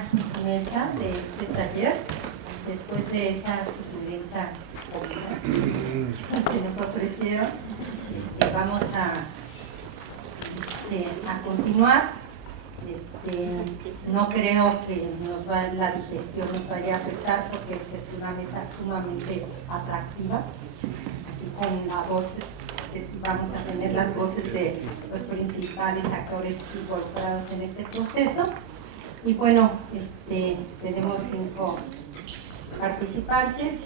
primera mesa de este taller, después de esa suculenta comida que nos ofrecieron. Vamos a continuar. No creo que la digestión nos vaya a afectar, porque esta es una mesa sumamente atractiva, y con la voz vamos a tener las voces de los principales actores involucrados en este proceso. Y bueno, tenemos 5 participantes.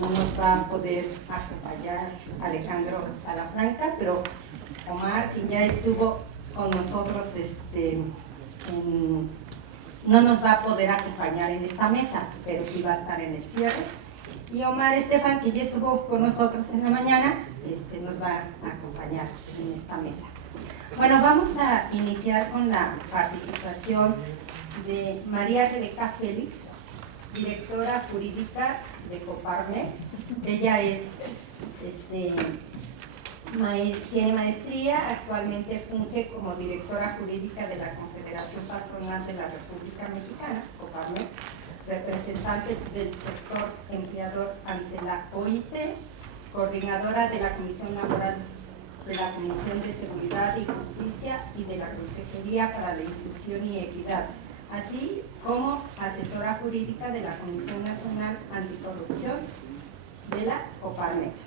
No nos va a poder acompañar Alejandro Salafranca, pero Omar, quien ya estuvo con nosotros, no nos va a poder acompañar en esta mesa, pero sí va a estar en el cierre. Y Omar Estefan, que ya estuvo con nosotros en la mañana, nos va a acompañar en esta mesa. Bueno, vamos a iniciar con la participación de María Rebeca Félix, directora jurídica de Coparmex. Ella tiene maestría, actualmente funge como directora jurídica de la Confederación Patronal de la República Mexicana, Coparmex, representante del sector empleador ante la OIT, coordinadora de la Comisión Laboral de la Comisión de Seguridad y Justicia y de la Consejería para la Inclusión y Equidad, así como asesora jurídica de la Comisión Nacional Anticorrupción de la Coparmex.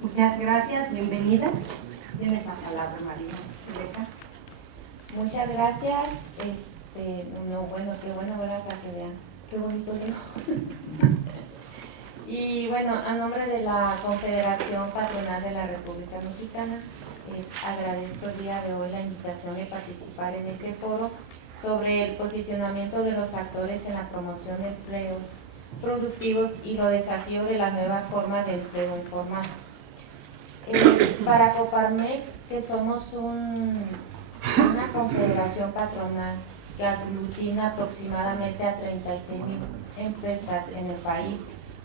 Muchas gracias, bienvenida. Tienes la palabra, María Rebeca. Muchas gracias. Bueno, qué bueno, ¿verdad? Para que vean qué bonito leo. Y bueno, a nombre de la Confederación Patronal de la República Mexicana, agradezco el día de hoy la invitación de participar en este foro sobre el posicionamiento de los actores en la promoción de empleos productivos y los desafíos de la nueva forma de empleo informal. Para Coparmex, que somos una confederación patronal que aglutina aproximadamente a 36,000 empresas en el país,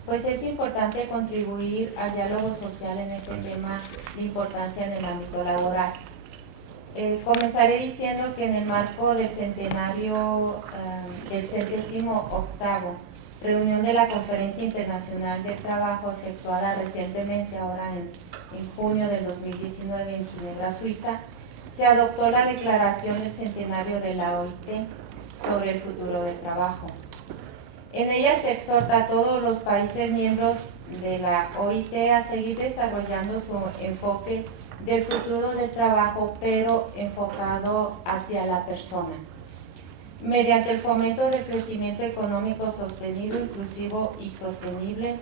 pues es importante contribuir al diálogo social en este tema de importancia en el ámbito laboral. Comenzaré diciendo que en el marco del centenario del 78º reunión de la Conferencia Internacional del Trabajo, efectuada recientemente, ahora en junio del 2019 en Ginebra, Suiza, se adoptó la declaración del centenario de la OIT sobre el futuro del trabajo. En ella se exhorta a todos los países miembros de la OIT a seguir desarrollando su enfoque del futuro del trabajo, pero enfocado hacia la persona, mediante el fomento del crecimiento económico sostenido, inclusivo y sostenible,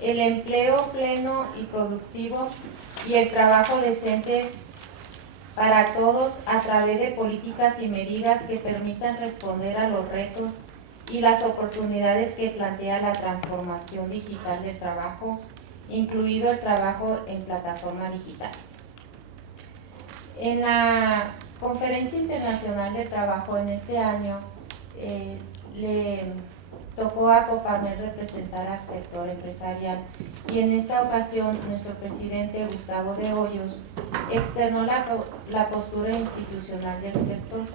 el empleo pleno y productivo y el trabajo decente para todos a través de políticas y medidas que permitan responder a los retos y las oportunidades que plantea la transformación digital del trabajo, incluido el trabajo en plataformas digitales. En la Conferencia Internacional del Trabajo en este año le tocó a Coparmex representar al sector empresarial, y en esta ocasión nuestro presidente Gustavo de Hoyos externó la postura institucional del sector,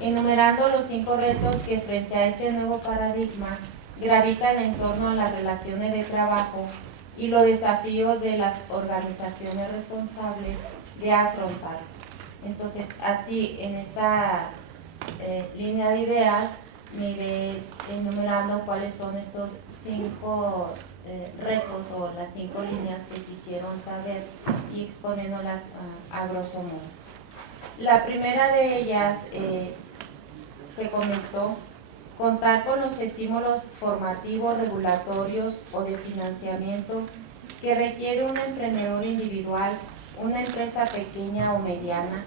enumerando los 5 retos que frente a este nuevo paradigma gravitan en torno a las relaciones de trabajo y los desafíos de las organizaciones responsables de afrontar. Entonces, así, en esta línea de ideas, me iré enumerando cuáles son estos 5 retos o las 5 líneas que se hicieron saber y exponiéndolas a grosso modo. La primera de ellas se comentó: contar con los estímulos formativos, regulatorios o de financiamiento que requiere un emprendedor individual, una empresa pequeña o mediana,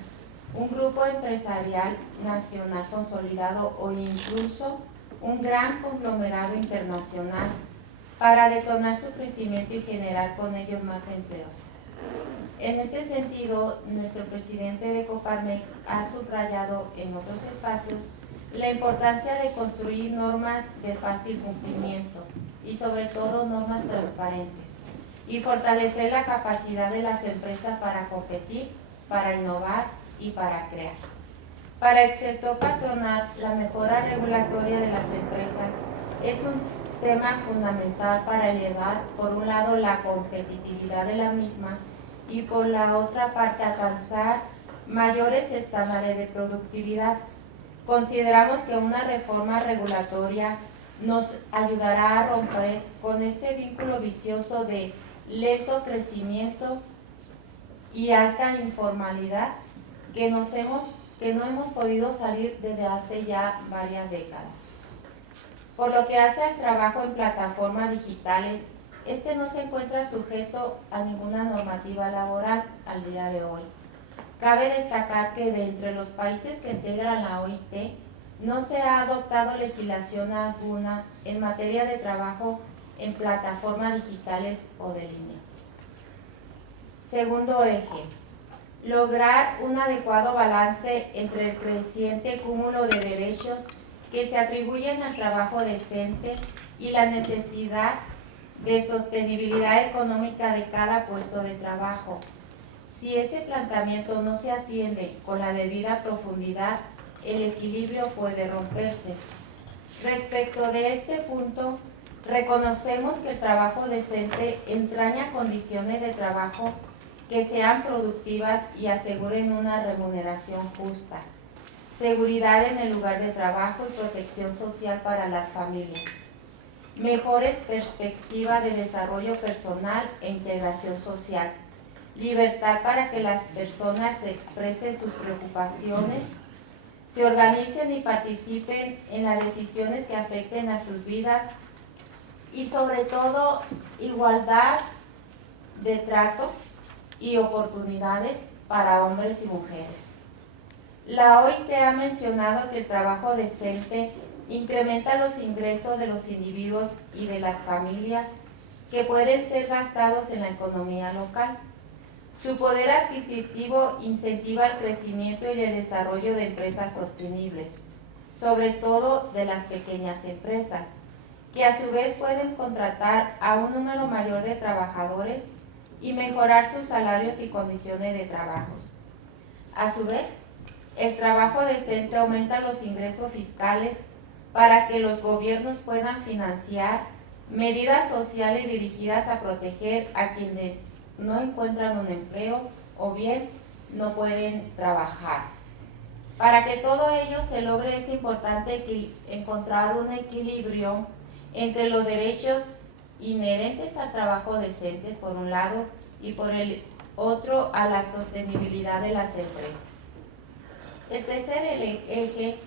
un grupo empresarial nacional consolidado o incluso un gran conglomerado internacional, para detonar su crecimiento y generar con ellos más empleos. En este sentido, nuestro presidente de Coparmex ha subrayado en otros espacios la importancia de construir normas de fácil cumplimiento y sobre todo normas transparentes, y fortalecer la capacidad de las empresas para competir, para innovar y para crear. Para el sector patronal, la mejora regulatoria de las empresas es un tema fundamental para elevar, por un lado, la competitividad de la misma y por la otra parte, alcanzar mayores estándares de productividad. Consideramos que una reforma regulatoria nos ayudará a romper con este vínculo vicioso de lento crecimiento y alta informalidad que no hemos podido salir desde hace ya varias décadas. Por lo que hace al trabajo en plataformas digitales, este no se encuentra sujeto a ninguna normativa laboral al día de hoy. Cabe destacar que de entre los países que integran la OIT, no se ha adoptado legislación alguna en materia de trabajo en plataformas digitales o de líneas. Segundo eje, lograr un adecuado balance entre el creciente cúmulo de derechos que se atribuyen al trabajo decente y la necesidad de sostenibilidad económica de cada puesto de trabajo. Si ese planteamiento no se atiende con la debida profundidad, el equilibrio puede romperse. Respecto de este punto, reconocemos que el trabajo decente entraña condiciones de trabajo que sean productivas y aseguren una remuneración justa, seguridad en el lugar de trabajo y protección social para las familias, mejores perspectivas de desarrollo personal e integración social, libertad para que las personas expresen sus preocupaciones, se organicen y participen en las decisiones que afecten a sus vidas y sobre todo igualdad de trato y oportunidades para hombres y mujeres. La OIT ha mencionado que el trabajo decente incrementa los ingresos de los individuos y de las familias que pueden ser gastados en la economía local. Su poder adquisitivo incentiva el crecimiento y el desarrollo de empresas sostenibles, sobre todo de las pequeñas empresas, que a su vez pueden contratar a un número mayor de trabajadores y mejorar sus salarios y condiciones de trabajo. A su vez, el trabajo decente aumenta los ingresos fiscales para que los gobiernos puedan financiar medidas sociales dirigidas a proteger a quienes no encuentran un empleo o bien no pueden trabajar. Para que todo ello se logre es importante encontrar un equilibrio entre los derechos inherentes al trabajo decentes por un lado y por el otro a la sostenibilidad de las empresas. El tercer eje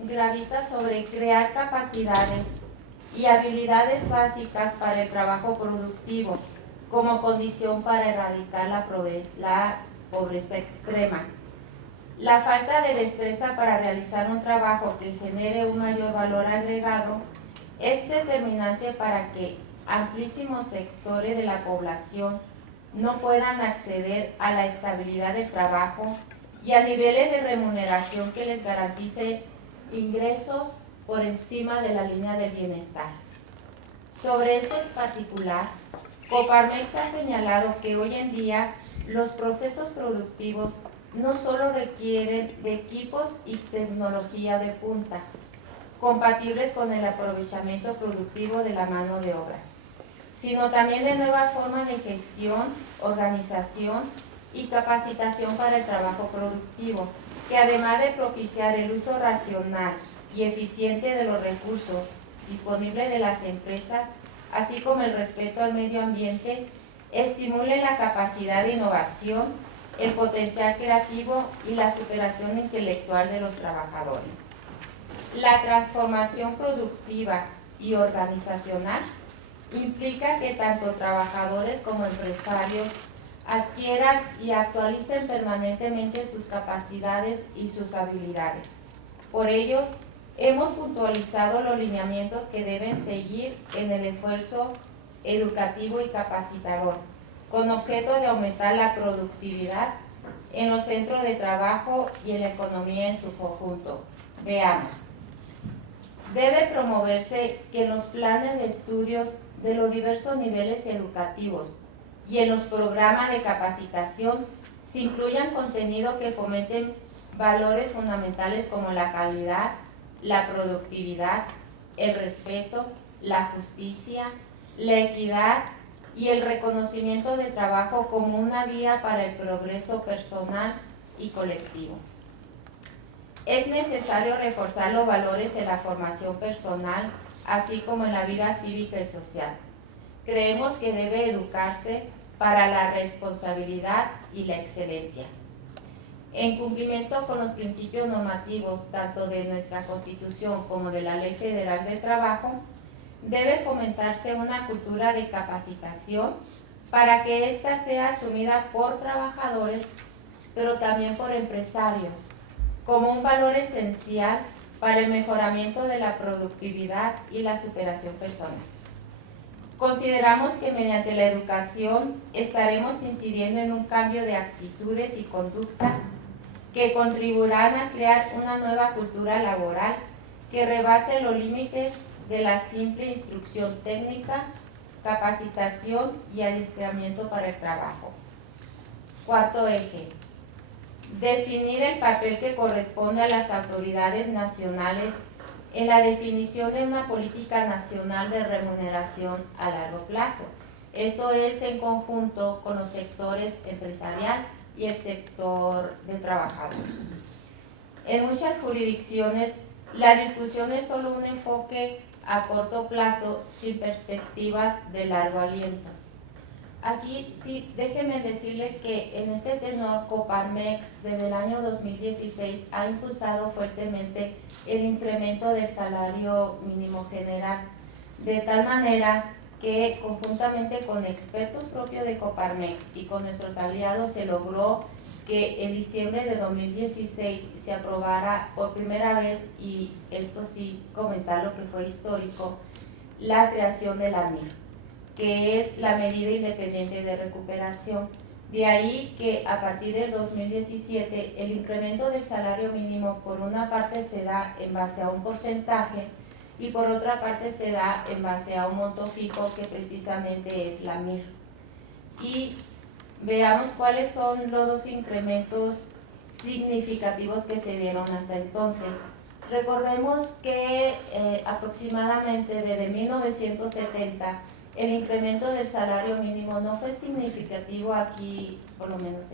gravita sobre crear capacidades y habilidades básicas para el trabajo productivo como condición para erradicar la pobreza extrema. La falta de destreza para realizar un trabajo que genere un mayor valor agregado es determinante para que amplísimos sectores de la población no puedan acceder a la estabilidad del trabajo y a niveles de remuneración que les garantice ingresos por encima de la línea del bienestar. Sobre esto en particular, Coparmex ha señalado que hoy en día los procesos productivos no solo requieren de equipos y tecnología de punta, compatibles con el aprovechamiento productivo de la mano de obra, sino también de nuevas formas de gestión, organización y capacitación para el trabajo productivo, que además de propiciar el uso racional y eficiente de los recursos disponibles de las empresas, así como el respeto al medio ambiente, estimule la capacidad de innovación, el potencial creativo y la superación intelectual de los trabajadores. La transformación productiva y organizacional implica que tanto trabajadores como empresarios adquieran y actualicen permanentemente sus capacidades y sus habilidades. Por ello, hemos puntualizado los lineamientos que deben seguir en el esfuerzo educativo y capacitador, con objeto de aumentar la productividad en los centros de trabajo y en la economía en su conjunto. Veamos. Debe promoverse que en los planes de estudios de los diversos niveles educativos y en los programas de capacitación se incluyan contenidos que fomenten valores fundamentales como la calidad, la productividad, el respeto, la justicia, la equidad y el reconocimiento del trabajo como una vía para el progreso personal y colectivo. Es necesario reforzar los valores en la formación personal, así como en la vida cívica y social. Creemos que debe educarse para la responsabilidad y la excelencia. En cumplimiento con los principios normativos tanto de nuestra Constitución como de la Ley Federal del Trabajo, debe fomentarse una cultura de capacitación para que ésta sea asumida por trabajadores, pero también por empresarios, como un valor esencial para el mejoramiento de la productividad y la superación personal. Consideramos que mediante la educación estaremos incidiendo en un cambio de actitudes y conductas que contribuirán a crear una nueva cultura laboral que rebase los límites de la simple instrucción técnica, capacitación y adiestramiento para el trabajo. Cuarto eje. Definir el papel que corresponde a las autoridades nacionales en la definición de una política nacional de remuneración a largo plazo. Esto es en conjunto con los sectores empresarial y el sector de trabajadores. En muchas jurisdicciones, la discusión es solo un enfoque a corto plazo sin perspectivas de largo aliento. Aquí sí, déjenme decirles que en este tenor Coparmex desde el año 2016 ha impulsado fuertemente el incremento del salario mínimo general, de tal manera que conjuntamente con expertos propios de Coparmex y con nuestros aliados se logró que en diciembre de 2016 se aprobara por primera vez, y esto sí comentar lo que fue histórico, la creación de la MIR, que es la medida independiente de recuperación. De ahí que a partir del 2017 el incremento del salario mínimo por una parte se da en base a un porcentaje y por otra parte se da en base a un monto fijo que precisamente es la MIR. Y veamos cuáles son los dos incrementos significativos que se dieron hasta entonces. Recordemos que aproximadamente desde 1970 el incremento del salario mínimo no fue significativo aquí, por lo menos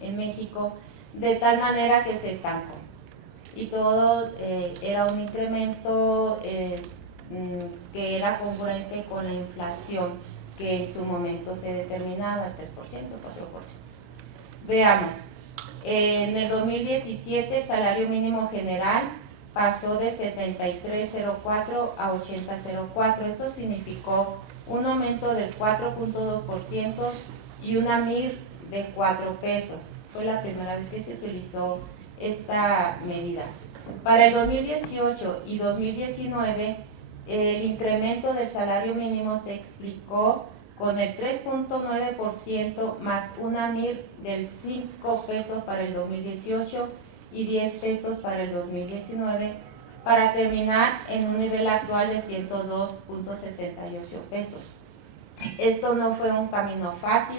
en México, de tal manera que se estancó. Y todo era un incremento que era congruente con la inflación que en su momento se determinaba, el 3%, 4%. Veamos, en el 2017 el salario mínimo general pasó de 73.04 a 80.04. Esto significó un aumento del 4.2% y una MIR de 4 pesos. Fue la primera vez que se utilizó esta medida. Para el 2018 y 2019, el incremento del salario mínimo se explicó con el 3.9% más una MIR del 5 pesos para el 2018 y 10 pesos para el 2019, para terminar en un nivel actual de 102.68 pesos. Esto no fue un camino fácil,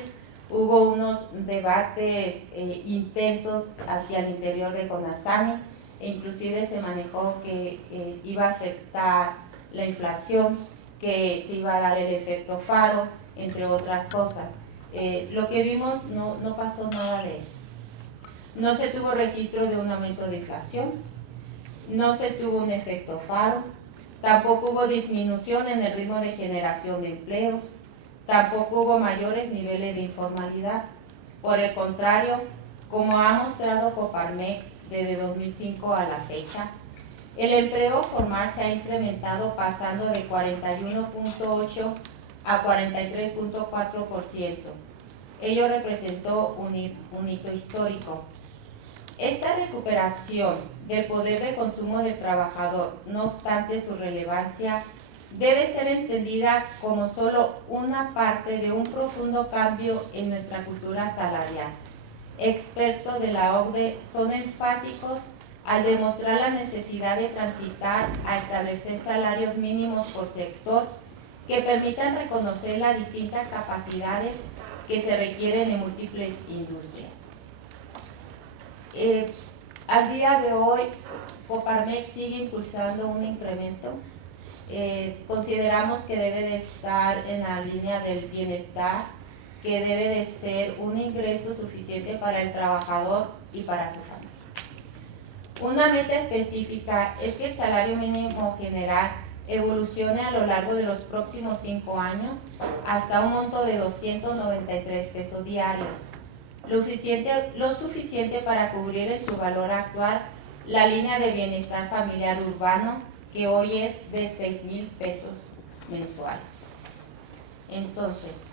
hubo unos debates intensos hacia el interior de CONASAMI, e inclusive se manejó que iba a afectar la inflación, que se iba a dar el efecto faro, entre otras cosas. Lo que vimos no pasó nada de eso. No se tuvo registro de un aumento de inflación, no se tuvo un efecto faro, tampoco hubo disminución en el ritmo de generación de empleos, tampoco hubo mayores niveles de informalidad. Por el contrario, como ha mostrado Coparmex desde 2005 a la fecha, el empleo formal se ha incrementado pasando de 41.8 a 43.4%. Ello representó un hito histórico. Esta recuperación del poder de consumo del trabajador, no obstante su relevancia, debe ser entendida como solo una parte de un profundo cambio en nuestra cultura salarial. Expertos de la OCDE son enfáticos al demostrar la necesidad de transitar a establecer salarios mínimos por sector que permitan reconocer las distintas capacidades que se requieren en múltiples industrias. Al día de hoy, Coparmex sigue impulsando un incremento. Consideramos que debe de estar en la línea del bienestar, que debe de ser un ingreso suficiente para el trabajador y para su familia. Una meta específica es que el salario mínimo general evolucione a lo largo de los próximos 5 años hasta un monto de 293 pesos diarios, lo suficiente para cubrir en su valor actual la línea de bienestar familiar urbano, que hoy es de 6,000 pesos mensuales. Entonces,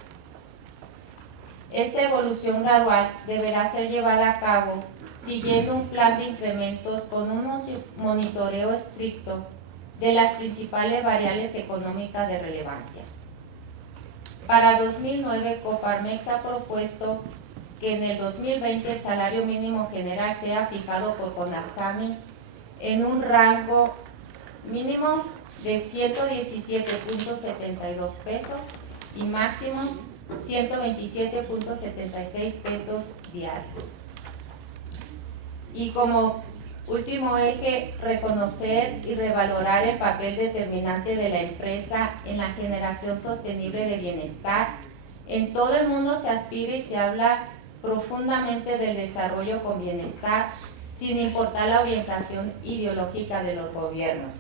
esta evolución gradual deberá ser llevada a cabo siguiendo un plan de incrementos con un monitoreo estricto de las principales variables económicas de relevancia. Para 2009, Coparmex ha propuesto que en el 2020 el salario mínimo general sea fijado por CONASAMI en un rango mínimo de 117.72 pesos y máximo 127.76 pesos diarios. Y como último eje, reconocer y revalorar el papel determinante de la empresa en la generación sostenible de bienestar. En todo el mundo se aspira y se habla profundamente del desarrollo con bienestar, sin importar la orientación ideológica de los gobiernos.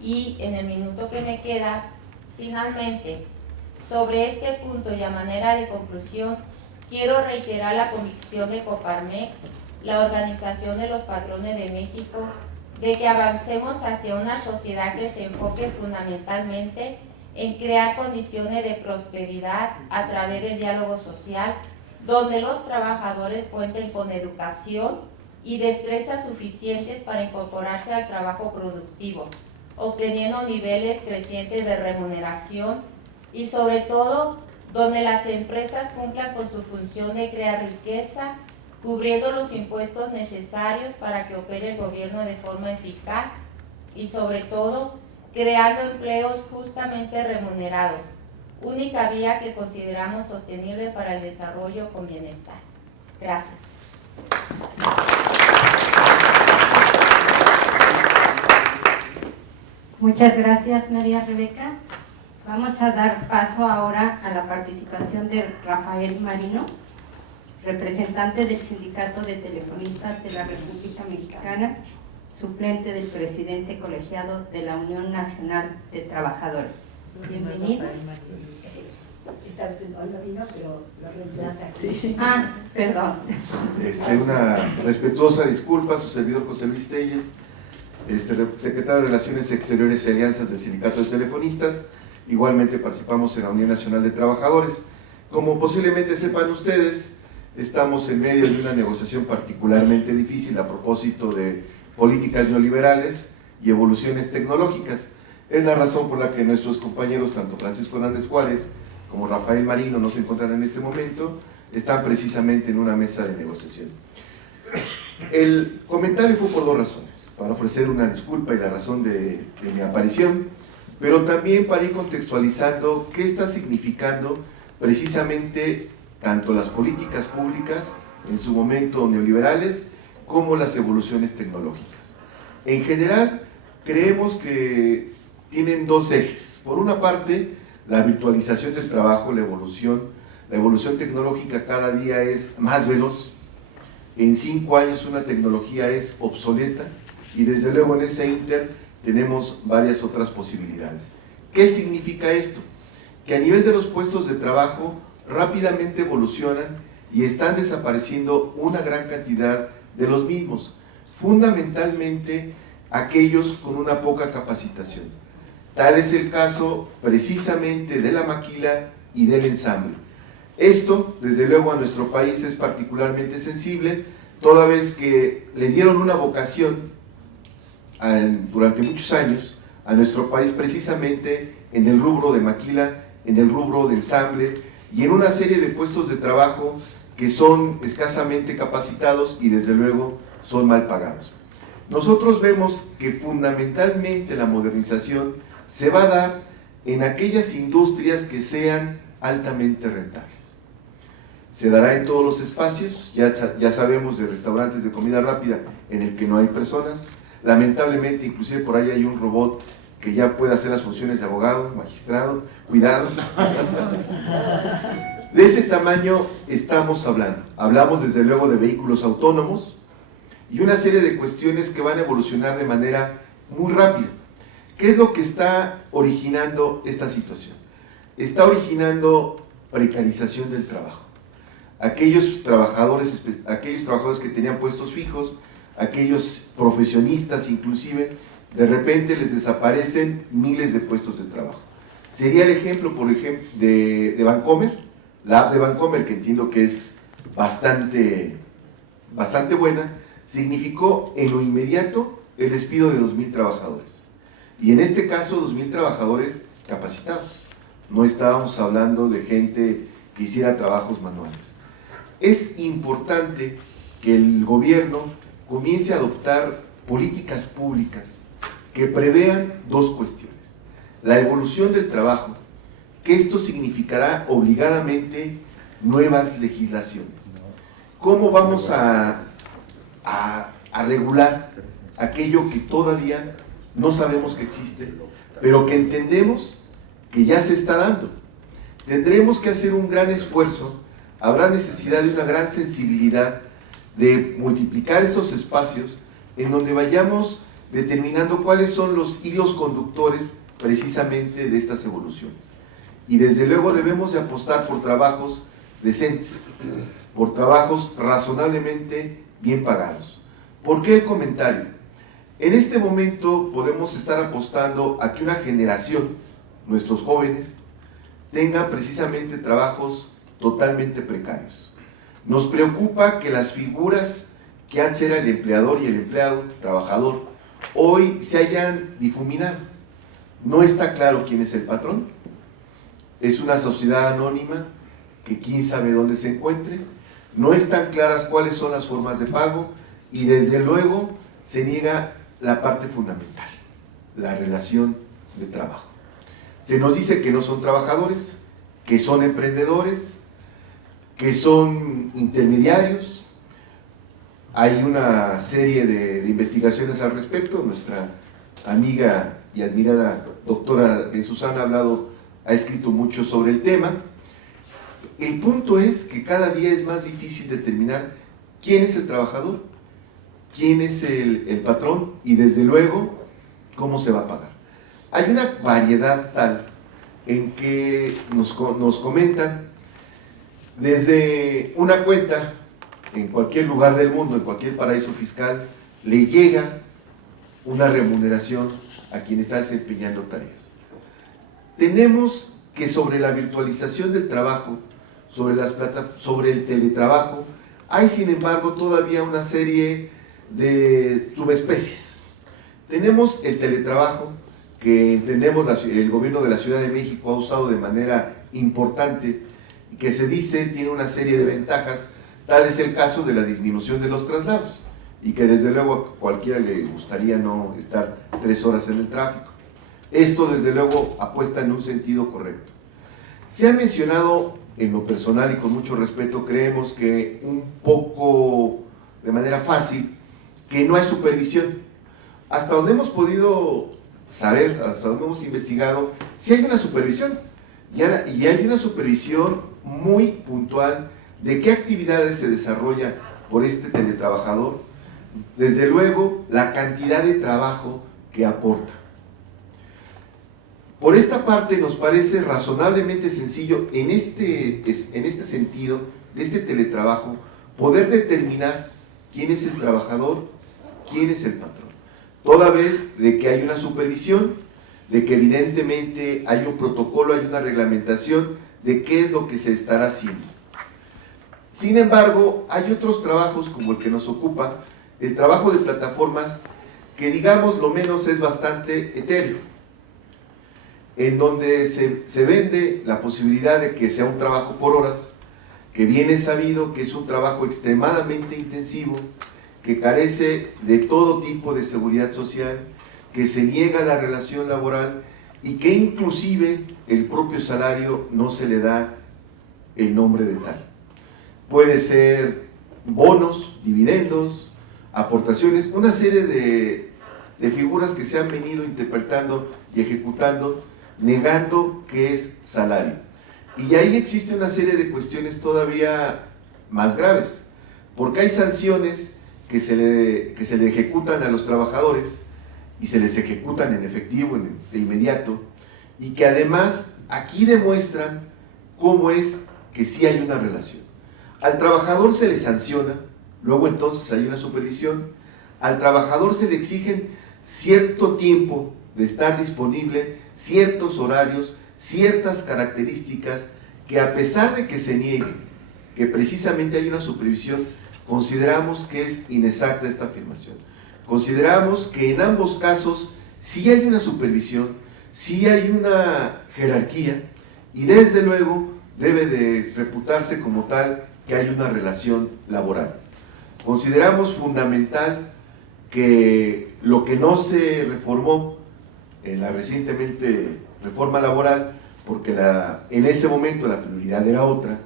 Y en el minuto que me queda, finalmente, sobre este punto y a manera de conclusión, quiero reiterar la convicción de Coparmex, la Organización de los Patrones de México, de que avancemos hacia una sociedad que se enfoque fundamentalmente en crear condiciones de prosperidad a través del diálogo social, donde los trabajadores cuenten con educación y destrezas suficientes para incorporarse al trabajo productivo, obteniendo niveles crecientes de remuneración y sobre todo donde las empresas cumplan con su función de crear riqueza, cubriendo los impuestos necesarios para que opere el gobierno de forma eficaz y sobre todo creando empleos justamente remunerados, única vía que consideramos sostenible para el desarrollo con bienestar. Gracias. Muchas gracias, María Rebeca. Vamos a dar paso ahora a la participación de Rafael Marino, representante del Sindicato de Telefonistas de la República Mexicana, suplente del presidente colegiado de la Unión Nacional de Trabajadores. Bienvenido. Esta vez no vino, pero lo reemplaza. Sí. Ah, perdón. Una respetuosa disculpa a su servidor José Luis Telles, secretario de Relaciones Exteriores y Alianzas del Sindicato de Telefonistas. Igualmente participamos en la Unión Nacional de Trabajadores. Como posiblemente sepan ustedes, estamos en medio de una negociación particularmente difícil a propósito de políticas neoliberales y evoluciones tecnológicas. Es la razón por la que nuestros compañeros, tanto Francisco Hernández Juárez como Rafael Marino, no se encuentran en este momento, están precisamente en una mesa de negociación. El comentario fue por dos razones: para ofrecer una disculpa y la razón de mi aparición, pero también para ir contextualizando qué está significando precisamente tanto las políticas públicas, en su momento neoliberales, como las evoluciones tecnológicas. En general, creemos que tienen dos ejes. Por una parte, la virtualización del trabajo, la evolución tecnológica cada día es más veloz. En 5 años una tecnología es obsoleta y desde luego en ese ínter tenemos varias otras posibilidades. ¿Qué significa esto? Que a nivel de los puestos de trabajo rápidamente evolucionan y están desapareciendo una gran cantidad de los mismos, fundamentalmente aquellos con una poca capacitación. Tal es el caso precisamente de la maquila y del ensamble. Esto, desde luego, a nuestro país es particularmente sensible, toda vez que le dieron una vocación durante muchos años a nuestro país precisamente en el rubro de maquila, en el rubro de ensamble y en una serie de puestos de trabajo que son escasamente capacitados y desde luego son mal pagados. Nosotros vemos que fundamentalmente la modernización se va a dar en aquellas industrias que sean altamente rentables. se dará en todos los espacios, ya sabemos de restaurantes de comida rápida en el que no hay personas, lamentablemente inclusive por ahí hay un robot que ya puede hacer las funciones de abogado, magistrado, cuidado. De ese tamaño estamos hablando. Hablamos desde luego de vehículos autónomos y una serie de cuestiones que van a evolucionar de manera muy rápida. ¿Qué es lo que está originando esta situación? Está originando precarización del trabajo. Aquellos trabajadores que tenían puestos fijos, aquellos profesionistas inclusive, de repente les desaparecen miles de puestos de trabajo. Sería el ejemplo, por ejemplo, de Bancomer, la app de Bancomer, que entiendo que es bastante buena, significó en lo inmediato el despido de 2,000 trabajadores. Y en este caso 2,000 trabajadores capacitados. No estábamos hablando de gente que hiciera trabajos manuales. Es importante que el gobierno comience a adoptar políticas públicas que prevean dos cuestiones. La evolución del trabajo, que esto significará obligadamente nuevas legislaciones. ¿Cómo vamos a regular aquello que todavía no sabemos que existe, pero que entendemos que ya se está dando? Tendremos que hacer un gran esfuerzo, habrá necesidad de una gran sensibilidad de multiplicar estos espacios en donde vayamos determinando cuáles son los hilos conductores precisamente de estas evoluciones. Y desde luego debemos de apostar por trabajos decentes, por trabajos razonablemente bien pagados. ¿Por qué el comentario? En este momento podemos estar apostando a que una generación, nuestros jóvenes, tengan precisamente trabajos totalmente precarios. Nos preocupa que las figuras que antes era el empleador y el empleado, trabajador, hoy se hayan difuminado. No está claro quién es el patrón. Es una sociedad anónima que quién sabe dónde se encuentre. No están claras cuáles son las formas de pago y desde luego se niega la parte fundamental, la relación de trabajo. Se nos dice que no son trabajadores, que son emprendedores, que son intermediarios. Hay una serie de investigaciones al respecto. Nuestra amiga y admirada doctora Susana ha escrito mucho sobre el tema. El punto es que cada día es más difícil determinar quién es el trabajador, quién es el patrón y desde luego cómo se va a pagar. Hay una variedad tal en que nos comentan desde una cuenta en cualquier lugar del mundo, en cualquier paraíso fiscal, le llega una remuneración a quien está desempeñando tareas. Tenemos que sobre la virtualización del trabajo, sobre el teletrabajo, hay sin embargo todavía una serie de subespecies. Tenemos el teletrabajo, que entendemos el gobierno de la Ciudad de México ha usado de manera importante y que se dice tiene una serie de ventajas. Tal es el caso de la disminución de los traslados y que desde luego a cualquiera le gustaría no estar 3 horas en el tráfico. Esto desde luego apuesta en un sentido correcto. Se ha mencionado en lo personal y con mucho respeto, creemos que un poco de manera fácil, que no hay supervisión. Hasta donde hemos podido saber, hasta donde hemos investigado, sí hay una supervisión y hay una supervisión muy puntual de qué actividades se desarrolla por este teletrabajador, desde luego la cantidad de trabajo que aporta. Por esta parte nos parece razonablemente sencillo en este sentido de este teletrabajo poder determinar quién es el trabajador, quién es el patrón, toda vez de que hay una supervisión, de que evidentemente hay un protocolo, hay una reglamentación de qué es lo que se estará haciendo. Sin embargo, hay otros trabajos como el que nos ocupa, el trabajo de plataformas, que digamos lo menos es bastante etéreo, en donde se vende la posibilidad de que sea un trabajo por horas, que bien es sabido que es un trabajo extremadamente intensivo, que carece de todo tipo de seguridad social, que se niega la relación laboral y que inclusive el propio salario no se le da el nombre de tal. puede ser bonos, dividendos, aportaciones, una serie de figuras que se han venido interpretando y ejecutando, negando que es salario. Y ahí existe una serie de cuestiones todavía más graves, porque hay sanciones que se le ejecutan a los trabajadores y se les ejecutan en efectivo, de inmediato, y que además aquí demuestran cómo es que sí hay una relación. Al trabajador se le sanciona, luego entonces hay una supervisión, al trabajador se le exigen cierto tiempo de estar disponible, ciertos horarios, ciertas características que a pesar de que se niegue que precisamente hay una supervisión, consideramos que es inexacta esta afirmación. Consideramos que en ambos casos sí hay una supervisión, sí hay una jerarquía y desde luego debe de reputarse como tal que hay una relación laboral. Consideramos fundamental que lo que no se reformó en la recientemente reforma laboral, porque en ese momento la prioridad era otra,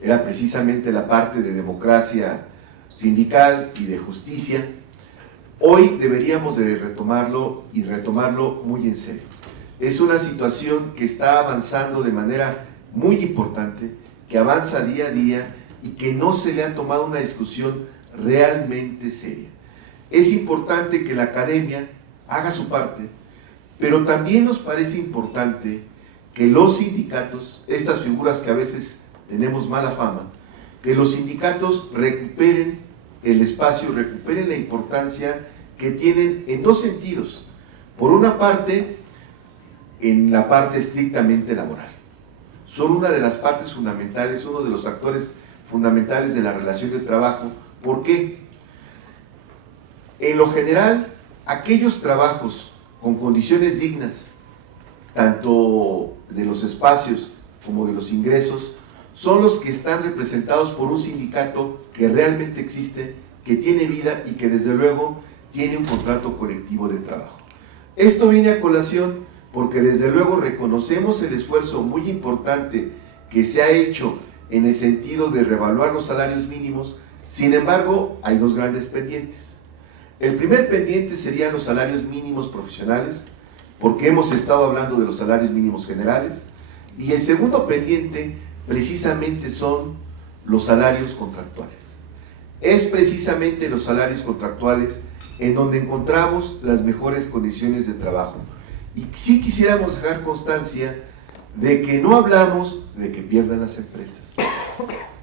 era precisamente la parte de democracia sindical y de justicia, hoy deberíamos de retomarlo y retomarlo muy en serio. Es una situación que está avanzando de manera muy importante, que avanza día a día y que no se le ha tomado una discusión realmente seria. Es importante que la academia haga su parte, pero también nos parece importante que los sindicatos, estas figuras que a veces tenemos mala fama, que los sindicatos recuperen el espacio, recuperen la importancia que tienen en dos sentidos. Por una parte, en la parte estrictamente laboral. Son una de las partes fundamentales, uno de los actores fundamentales de la relación de trabajo. ¿Por qué? En lo general, aquellos trabajos con condiciones dignas, tanto de los espacios como de los ingresos, son los que están representados por un sindicato que realmente existe, que tiene vida y que desde luego tiene un contrato colectivo de trabajo. Esto viene a colación porque desde luego reconocemos el esfuerzo muy importante que se ha hecho en el sentido de reevaluar los salarios mínimos. Sin embargo, hay dos grandes pendientes. El primer pendiente serían los salarios mínimos profesionales, porque hemos estado hablando de los salarios mínimos generales, y el segundo pendiente precisamente son los salarios contractuales. Es precisamente los salarios contractuales en donde encontramos las mejores condiciones de trabajo. Y sí quisiéramos dejar constancia de que no hablamos de que pierdan las empresas.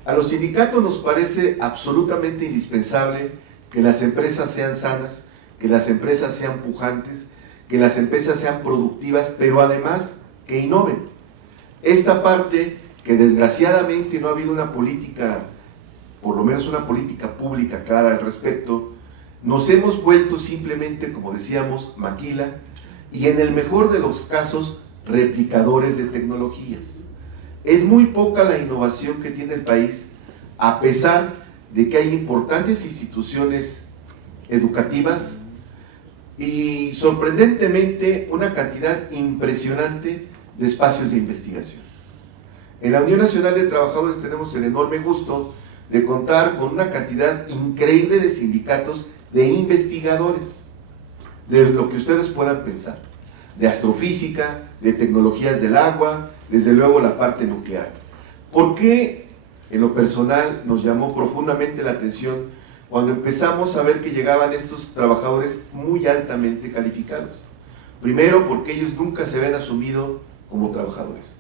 A los sindicatos nos parece absolutamente indispensable que las empresas sean sanas, que las empresas sean pujantes, que las empresas sean productivas, pero además que innoven. Esta parte que desgraciadamente no ha habido una política, por lo menos una política pública clara al respecto, nos hemos vuelto simplemente, como decíamos, maquila, y en el mejor de los casos, replicadores de tecnologías. Es muy poca la innovación que tiene el país, a pesar de que hay importantes instituciones educativas y sorprendentemente una cantidad impresionante de espacios de investigación. En la Unión Nacional de Trabajadores tenemos el enorme gusto de contar con una cantidad increíble de sindicatos de investigadores, de lo que ustedes puedan pensar, de astrofísica, de tecnologías del agua, desde luego la parte nuclear. ¿Por qué en lo personal nos llamó profundamente la atención cuando empezamos a ver que llegaban estos trabajadores muy altamente calificados? Primero, porque ellos nunca se habían asumido como trabajadores.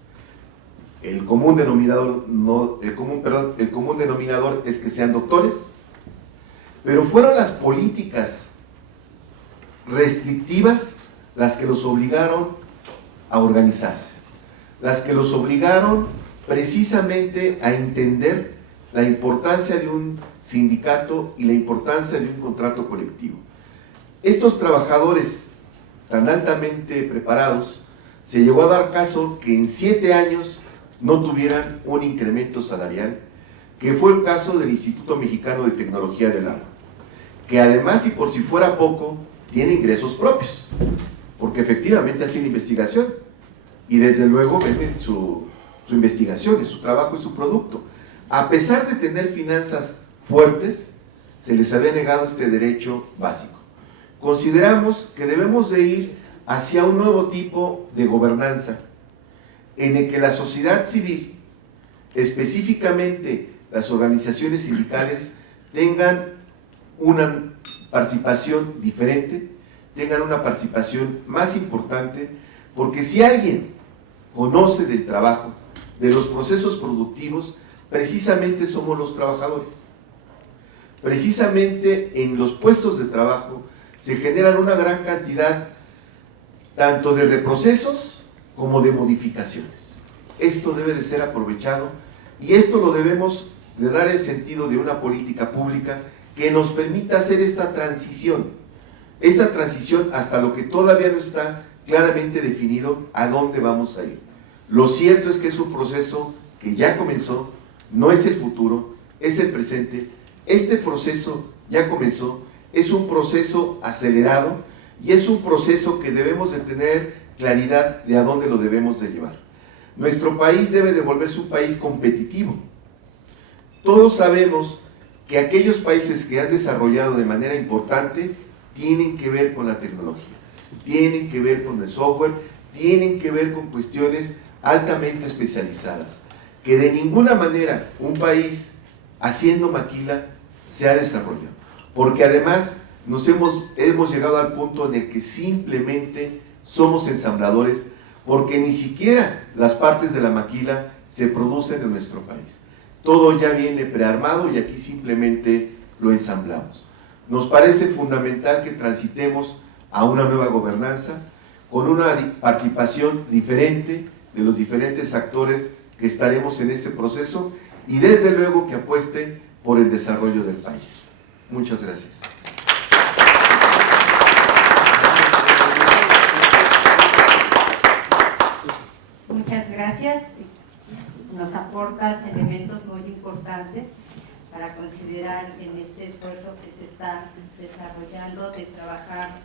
El común denominador es que sean doctores, pero fueron las políticas restrictivas las que los obligaron a organizarse, las que los obligaron precisamente a entender la importancia de un sindicato y la importancia de un contrato colectivo. Estos trabajadores tan altamente preparados, se llegó a dar caso que en 7 años no tuvieran un incremento salarial, que fue el caso del Instituto Mexicano de Tecnología del Agua, que además, y por si fuera poco, tiene ingresos propios, porque efectivamente hacen investigación y desde luego venden su investigación, su trabajo y su producto. a pesar de tener finanzas fuertes, se les había negado este derecho básico. Consideramos que debemos de ir hacia un nuevo tipo de gobernanza, en el que la sociedad civil, específicamente las organizaciones sindicales, tengan una participación diferente, tengan una participación más importante, porque si alguien conoce del trabajo, de los procesos productivos, precisamente somos los trabajadores. Precisamente en los puestos de trabajo se generan una gran cantidad tanto de reprocesos como de modificaciones. Esto debe de ser aprovechado y esto lo debemos de dar el sentido de una política pública que nos permita hacer esta transición hasta lo que todavía no está claramente definido a dónde vamos a ir. Lo cierto es que es un proceso que ya comenzó, no es el futuro, es el presente. Este proceso ya comenzó, es un proceso acelerado y es un proceso que debemos de tener claridad de a dónde lo debemos de llevar. Nuestro país debe de volverse un país competitivo. Todos sabemos que aquellos países que han desarrollado de manera importante tienen que ver con la tecnología, tienen que ver con el software, tienen que ver con cuestiones altamente especializadas, que de ninguna manera un país haciendo maquila se ha desarrollado, porque además hemos llegado al punto en el que simplemente somos ensambladores, porque ni siquiera las partes de la maquila se producen en nuestro país. Todo ya viene prearmado y aquí simplemente lo ensamblamos. Nos parece fundamental que transitemos a una nueva gobernanza con una participación diferente de los diferentes actores que estaremos en ese proceso y desde luego que apueste por el desarrollo del país. Muchas gracias. Muchas gracias. Nos aportas elementos muy importantes para considerar en este esfuerzo que se está desarrollando de trabajar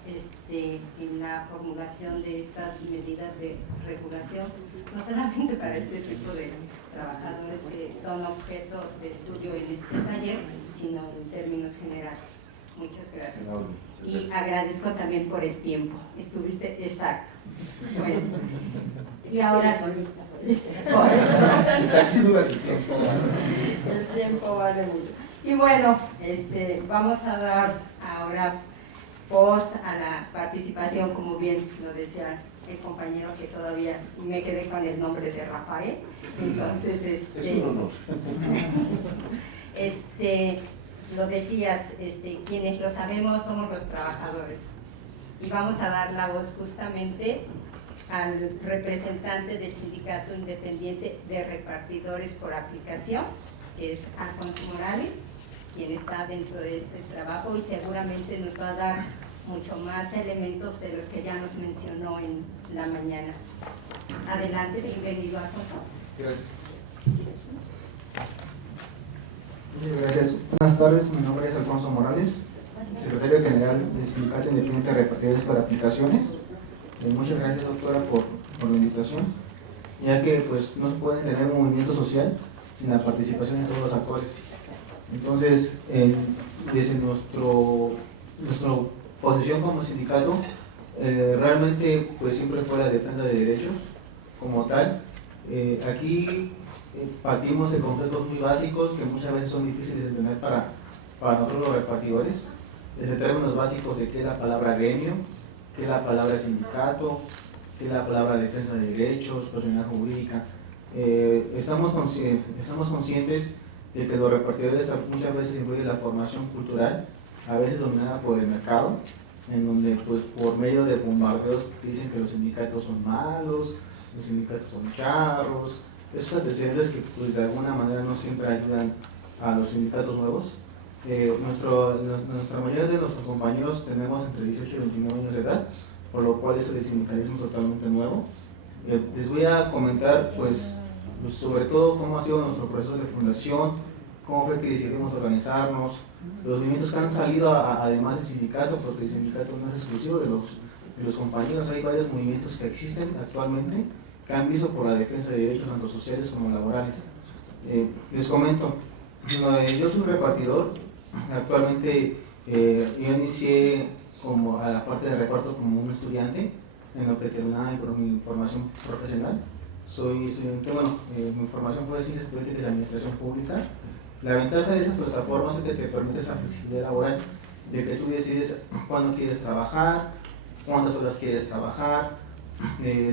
en la formulación de estas medidas de regulación, no solamente para este tipo de trabajadores que son objeto de estudio en este taller, sino en términos generales. Muchas gracias. Y agradezco también por el tiempo. Estuviste exacto. Bueno, y ahora... El tiempo vale mucho. Y bueno, vamos a dar ahora voz a la participación, como bien lo decía el compañero, que todavía me quedé con el nombre de Rafael. Entonces, es un honor. Lo decías, quienes lo sabemos somos los trabajadores. Y vamos a dar la voz justamente al representante del Sindicato Independiente de Repartidores por Aplicación, que es Alfonso Morales, quien está dentro de este trabajo y seguramente nos va a dar mucho más elementos de los que ya nos mencionó en la mañana. Adelante, bienvenido, Alfonso. Gracias. Muchas gracias. Buenas tardes, mi nombre es Alfonso Morales, secretario general del Sindicato Independiente de Repartidores por Aplicaciones. Muchas gracias, doctora, por la invitación, ya que pues no se puede tener un movimiento social sin la participación de todos los actores. Entonces, desde nuestra posición como sindicato, realmente pues siempre fue la defensa de derechos como tal. Aquí partimos de conceptos muy básicos que muchas veces son difíciles de entender para nosotros los repartidores, desde términos básicos de qué es la palabra gremio, qué es la palabra sindicato, qué es la palabra defensa de derechos, personalidad jurídica. Estamos conscientes de que los repartidores muchas veces influye la formación cultural, a veces dominada por el mercado, en donde pues por medio de bombardeos dicen que los sindicatos son malos, los sindicatos son charros, esos antecedentes que pues de alguna manera no siempre ayudan a los sindicatos nuevos. Nuestra mayoría de nuestros compañeros tenemos entre 18 y 29 años de edad, por lo cual eso del sindicalismo es totalmente nuevo. Les voy a comentar pues sobre todo cómo ha sido nuestro proceso de fundación, cómo fue que decidimos organizarnos, los movimientos que han salido además del sindicato, porque el sindicato no es exclusivo de los compañeros. Hay varios movimientos que existen actualmente que han visto por la defensa de derechos tanto sociales como laborales. Les comento, yo soy repartidor, actualmente yo inicié como a la parte de reparto como un estudiante, en lo que terminaba mi formación profesional. Soy estudiante, bueno, mi formación fue de Ciencias Políticas y Administración Pública. La ventaja de esas plataformas es que te permite esa flexibilidad laboral, de que tú decides cuándo quieres trabajar, cuántas horas quieres trabajar,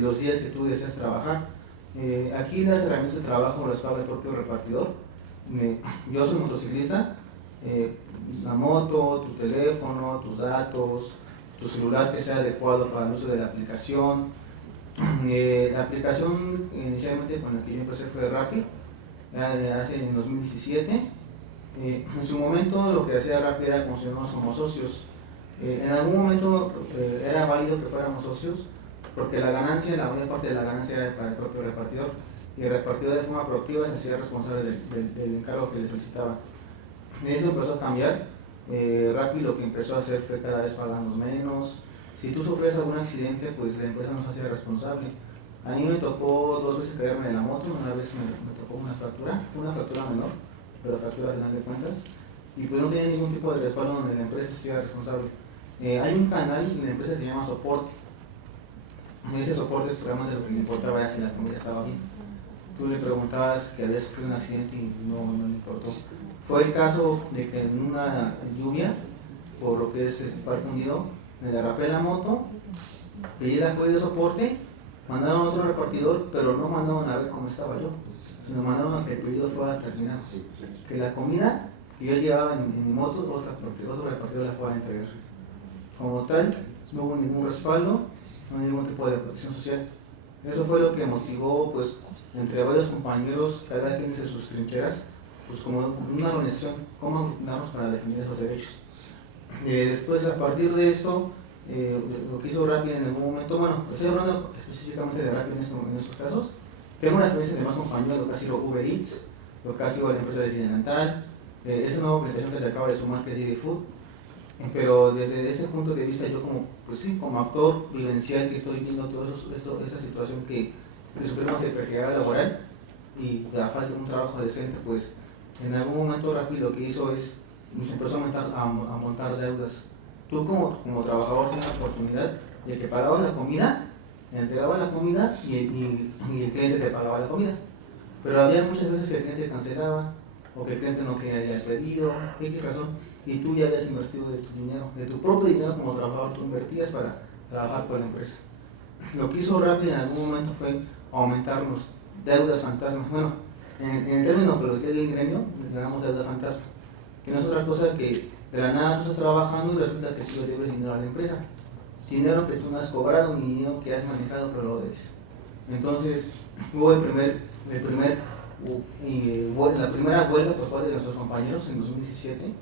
los días que tú deseas trabajar. Aquí las herramientas de trabajo las paga el propio repartidor. Yo soy motociclista, la moto, tu teléfono, tus datos, tu celular que sea adecuado para el uso de la aplicación. La aplicación inicialmente con la que yo empecé fue Rappi, hace en 2017. En su momento lo que hacía Rappi era conseguirnos como socios. En algún momento era válido que fuéramos socios, porque la ganancia, la mayor parte de la ganancia era para el propio repartidor, y el repartidor de forma proactiva se hacía responsable del encargo que le solicitaba. Eso empezó a cambiar. Rappi lo que empezó a hacer fue cada vez pagarnos menos. Si tú sufres algún accidente, pues la empresa nos hace responsable. A mí me tocó 2 veces caerme de la moto. Una vez me tocó una fractura, fue una fractura menor, pero fractura al final de cuentas, y pues no tenía ningún tipo de respaldo donde la empresa se hacía responsable. Hay un canal en la empresa que se llama Soporte. Ese soporte realmente lo que me importaba era si la comida estaba bien. Tú le preguntabas que había sufrido un accidente y no le importó. Fue el caso de que en una lluvia, por lo que es Parque Unido, me derrapé la moto, pedí el apoyo de soporte, mandaron a otro repartidor, pero no mandaron a ver cómo estaba yo, sino mandaron a que el pedido fuera terminado. Que la comida que yo llevaba en mi moto, otro repartidor la fuera a entregar. Como tal, no hubo ningún respaldo, no hubo ningún tipo de protección social. Eso fue lo que motivó, pues, entre varios compañeros, cada quien en sus trincheras, pues como una organización, cómo aglutínarnos para defender esos derechos. Después, a partir de esto, lo que hizo Rappi en algún momento, bueno, estoy hablando específicamente de Rappi en estos casos. Tengo una experiencia de más compañeros, lo que ha sido Uber Eats, lo que ha sido la empresa de Cidental, esa nueva aplicación que se acaba de sumar, que es Didi Food. Pero desde ese punto de vista, yo como, pues sí, como actor vivencial que estoy viendo toda esa situación que sufrimos de precariedad laboral y la falta de un trabajo decente, pues en algún momento Rappi lo que hizo es, se empezó a montar deudas. Tú como trabajador tienes la oportunidad de que pagabas la comida, entregabas la comida y el cliente te pagaba la comida. Pero había muchas veces que el cliente cancelaba, o que el cliente no quería el pedido, ¿qué razón? Y tú ya habías invertido de tu dinero, de tu propio dinero como trabajador, tú invertías para trabajar por la empresa. Lo que hizo Rappi en algún momento fue aumentarnos deudas fantasmas. Bueno, en el término coloquial del gremio, llamamos deuda fantasma, que no es otra cosa que de la nada tú estás trabajando y resulta que tú le debes dinero a la empresa. Dinero que tú no has cobrado ni dinero que has manejado, pero lo debes. Entonces, hubo la primera huelga por parte de nuestros compañeros en 2017,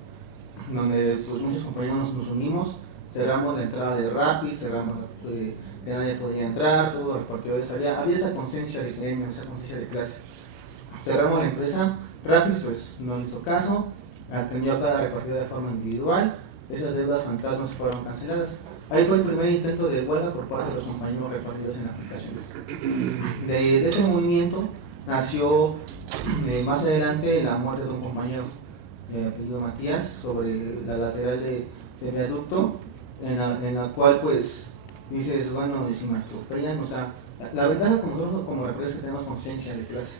donde pues muchos compañeros nos unimos, cerramos la entrada de Rappi, cerramos que nadie podía entrar, todos los repartidores había esa conciencia de gremio, esa conciencia de clase. Cerramos la empresa, Rappi pues no hizo caso, atendió a cada repartidor de forma individual, esas deudas fantasmas fueron canceladas. Ahí fue el primer intento de huelga por parte de los compañeros repartidos en aplicaciones. De ese movimiento nació más adelante la muerte de un compañero de apellido Matías sobre la lateral de viaducto, en la cual pues dices, bueno, si me atropellan, o sea, la ventaja como nosotros como repartidores es que tenemos conciencia de clase.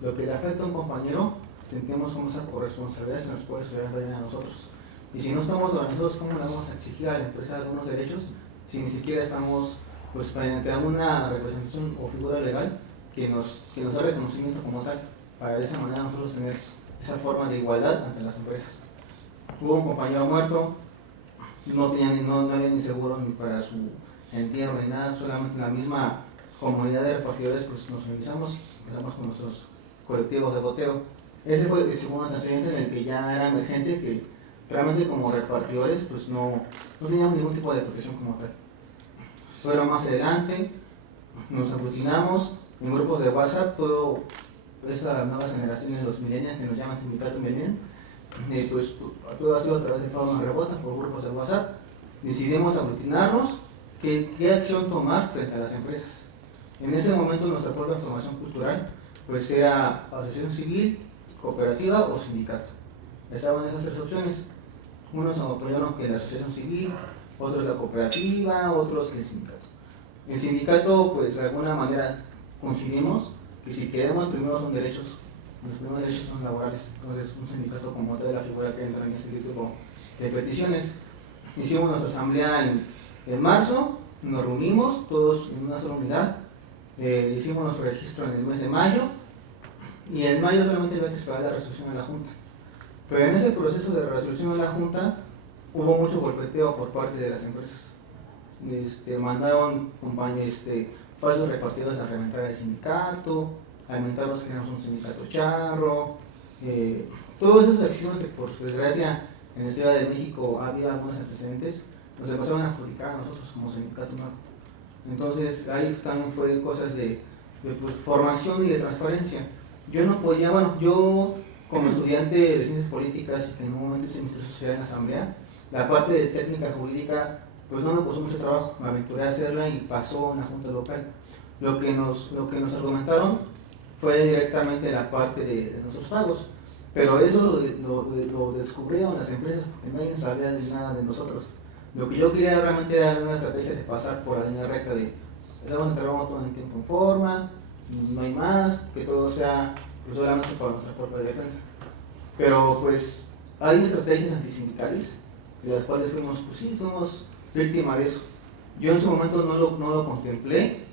Lo que le afecta a un compañero, sentimos como esa corresponsabilidad que nos puede suceder también a nosotros. Y si no estamos organizados, ¿cómo le vamos a exigir a la empresa algunos derechos si ni siquiera estamos pues frente a una representación o figura legal que nos da reconocimiento como tal, para de esa manera nosotros tener esa forma de igualdad ante las empresas? Hubo un compañero muerto, no había ni seguro ni para su entierro ni nada, solamente la misma comunidad de repartidores pues nos organizamos, empezamos con nuestros colectivos de boteo. Ese fue el segundo antecedente en el que ya era emergente, que realmente como repartidores pues no teníamos ningún tipo de protección como tal. Fueron más adelante, nos aglutinamos en grupos de WhatsApp, todas esas nuevas generaciones de los millennials que nos llaman sindicato millennial, pues todo ha sido a través de forma rebota por grupos de WhatsApp. Decidimos aglutinarnos, qué acción tomar frente a las empresas. En ese momento nuestra propia formación cultural pues era asociación civil, cooperativa o sindicato. Estaban esas tres opciones. Unos apoyaron que la asociación civil, otros la cooperativa, otros que el sindicato. El sindicato, pues de alguna manera coincidimos que si queremos, primero son derechos, los primeros derechos son laborales. Entonces un sindicato como tal, la figura que entra en este título de peticiones. Hicimos nuestra asamblea en marzo, nos reunimos todos en una sola unidad, hicimos nuestro registro en el mes de mayo, y en mayo solamente había que esperar la resolución de la Junta. Pero en ese proceso de resolución de la Junta hubo mucho golpeteo por parte de las empresas. Mandaron falsos repartidores a reventar el sindicato, a inventarnos que éramos un sindicato charro, todas esas acciones que por desgracia en la Ciudad de México había algunos antecedentes, nos empezaron a adjudicar a nosotros como sindicato nuevo. Entonces ahí también fue cosas de pues, formación y de transparencia. Yo no podía, bueno, yo como estudiante de ciencias políticas y que en un momento hice mi servicio social en la asamblea, la parte de técnica jurídica pues no me costó mucho trabajo, me aventuré a hacerla y pasó en la junta local. Lo que nos argumentaron fue directamente la parte de nuestros pagos, pero eso lo descubrieron las empresas porque nadie sabía de nada de nosotros. Lo que yo quería realmente era una estrategia de pasar por la línea recta de estamos entregando todo el tiempo en forma, no hay más, que todo sea pues, solamente para nuestra propia defensa. Pero pues hay estrategias antisindicales, de las cuales fuimos víctima de eso. Yo en su momento no lo contemplé,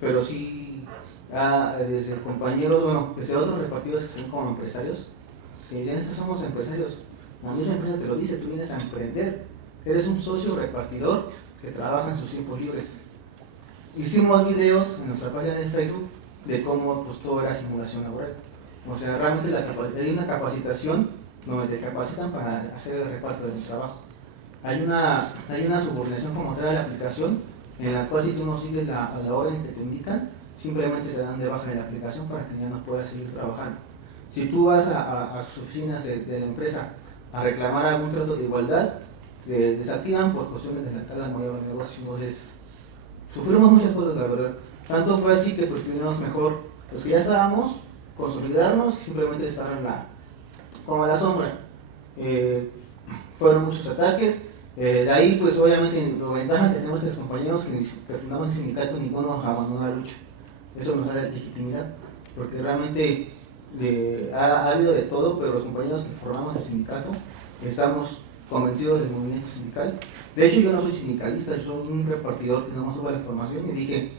pero sí desde compañeros, bueno, desde otros repartidos que se ven como empresarios, que dicen es que somos empresarios. La misma empresa te lo dice, tú vienes a emprender, eres un socio repartidor que trabaja en sus tiempos libres. Hicimos videos en nuestra página de Facebook de cómo pues, todo era simulación laboral. O sea, realmente hay una capacitación donde te capacitan para hacer el reparto del trabajo. Hay una subordinación como tal de la aplicación en la cual si tú no sigues la orden que te indican, simplemente te dan de baja de la aplicación para que ya no puedas seguir trabajando. Si tú vas a sus oficinas de la empresa a reclamar algún trato de igualdad, se desactivan por cuestiones de la tabla nueva de negocio. Entonces, sufrimos muchas cosas, la verdad. Tanto fue así que preferimos mejor los que ya estábamos, consolidarnos y simplemente estar como a la sombra. Fueron muchos ataques. De ahí, pues obviamente, la ventaja que tenemos que los compañeros que fundamos el sindicato, ninguno abandonó la lucha. Eso nos da legitimidad, porque realmente ha habido de todo, pero los compañeros que formamos el sindicato estamos convencidos del movimiento sindical. De hecho, yo no soy sindicalista, yo soy un repartidor que no más sube la formación y dije,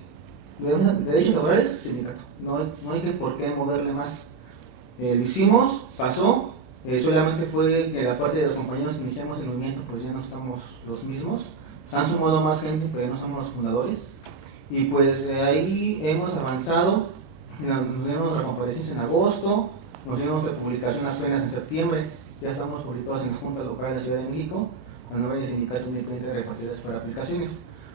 derechos laborales, sindicato, no hay que por qué moverle más. Lo hicimos, pasó. Solamente fue que la parte de los compañeros que iniciamos el movimiento pues ya no estamos los mismos, han sumado más gente pero ya no somos los fundadores y pues ahí hemos avanzado, nos dimos la comparecencia en agosto, nos dimos la publicación apenas en septiembre, ya estamos publicados en la Junta Local de la Ciudad de México, a nombre del Sindicato Independiente de Repartidores para Aplicaciones,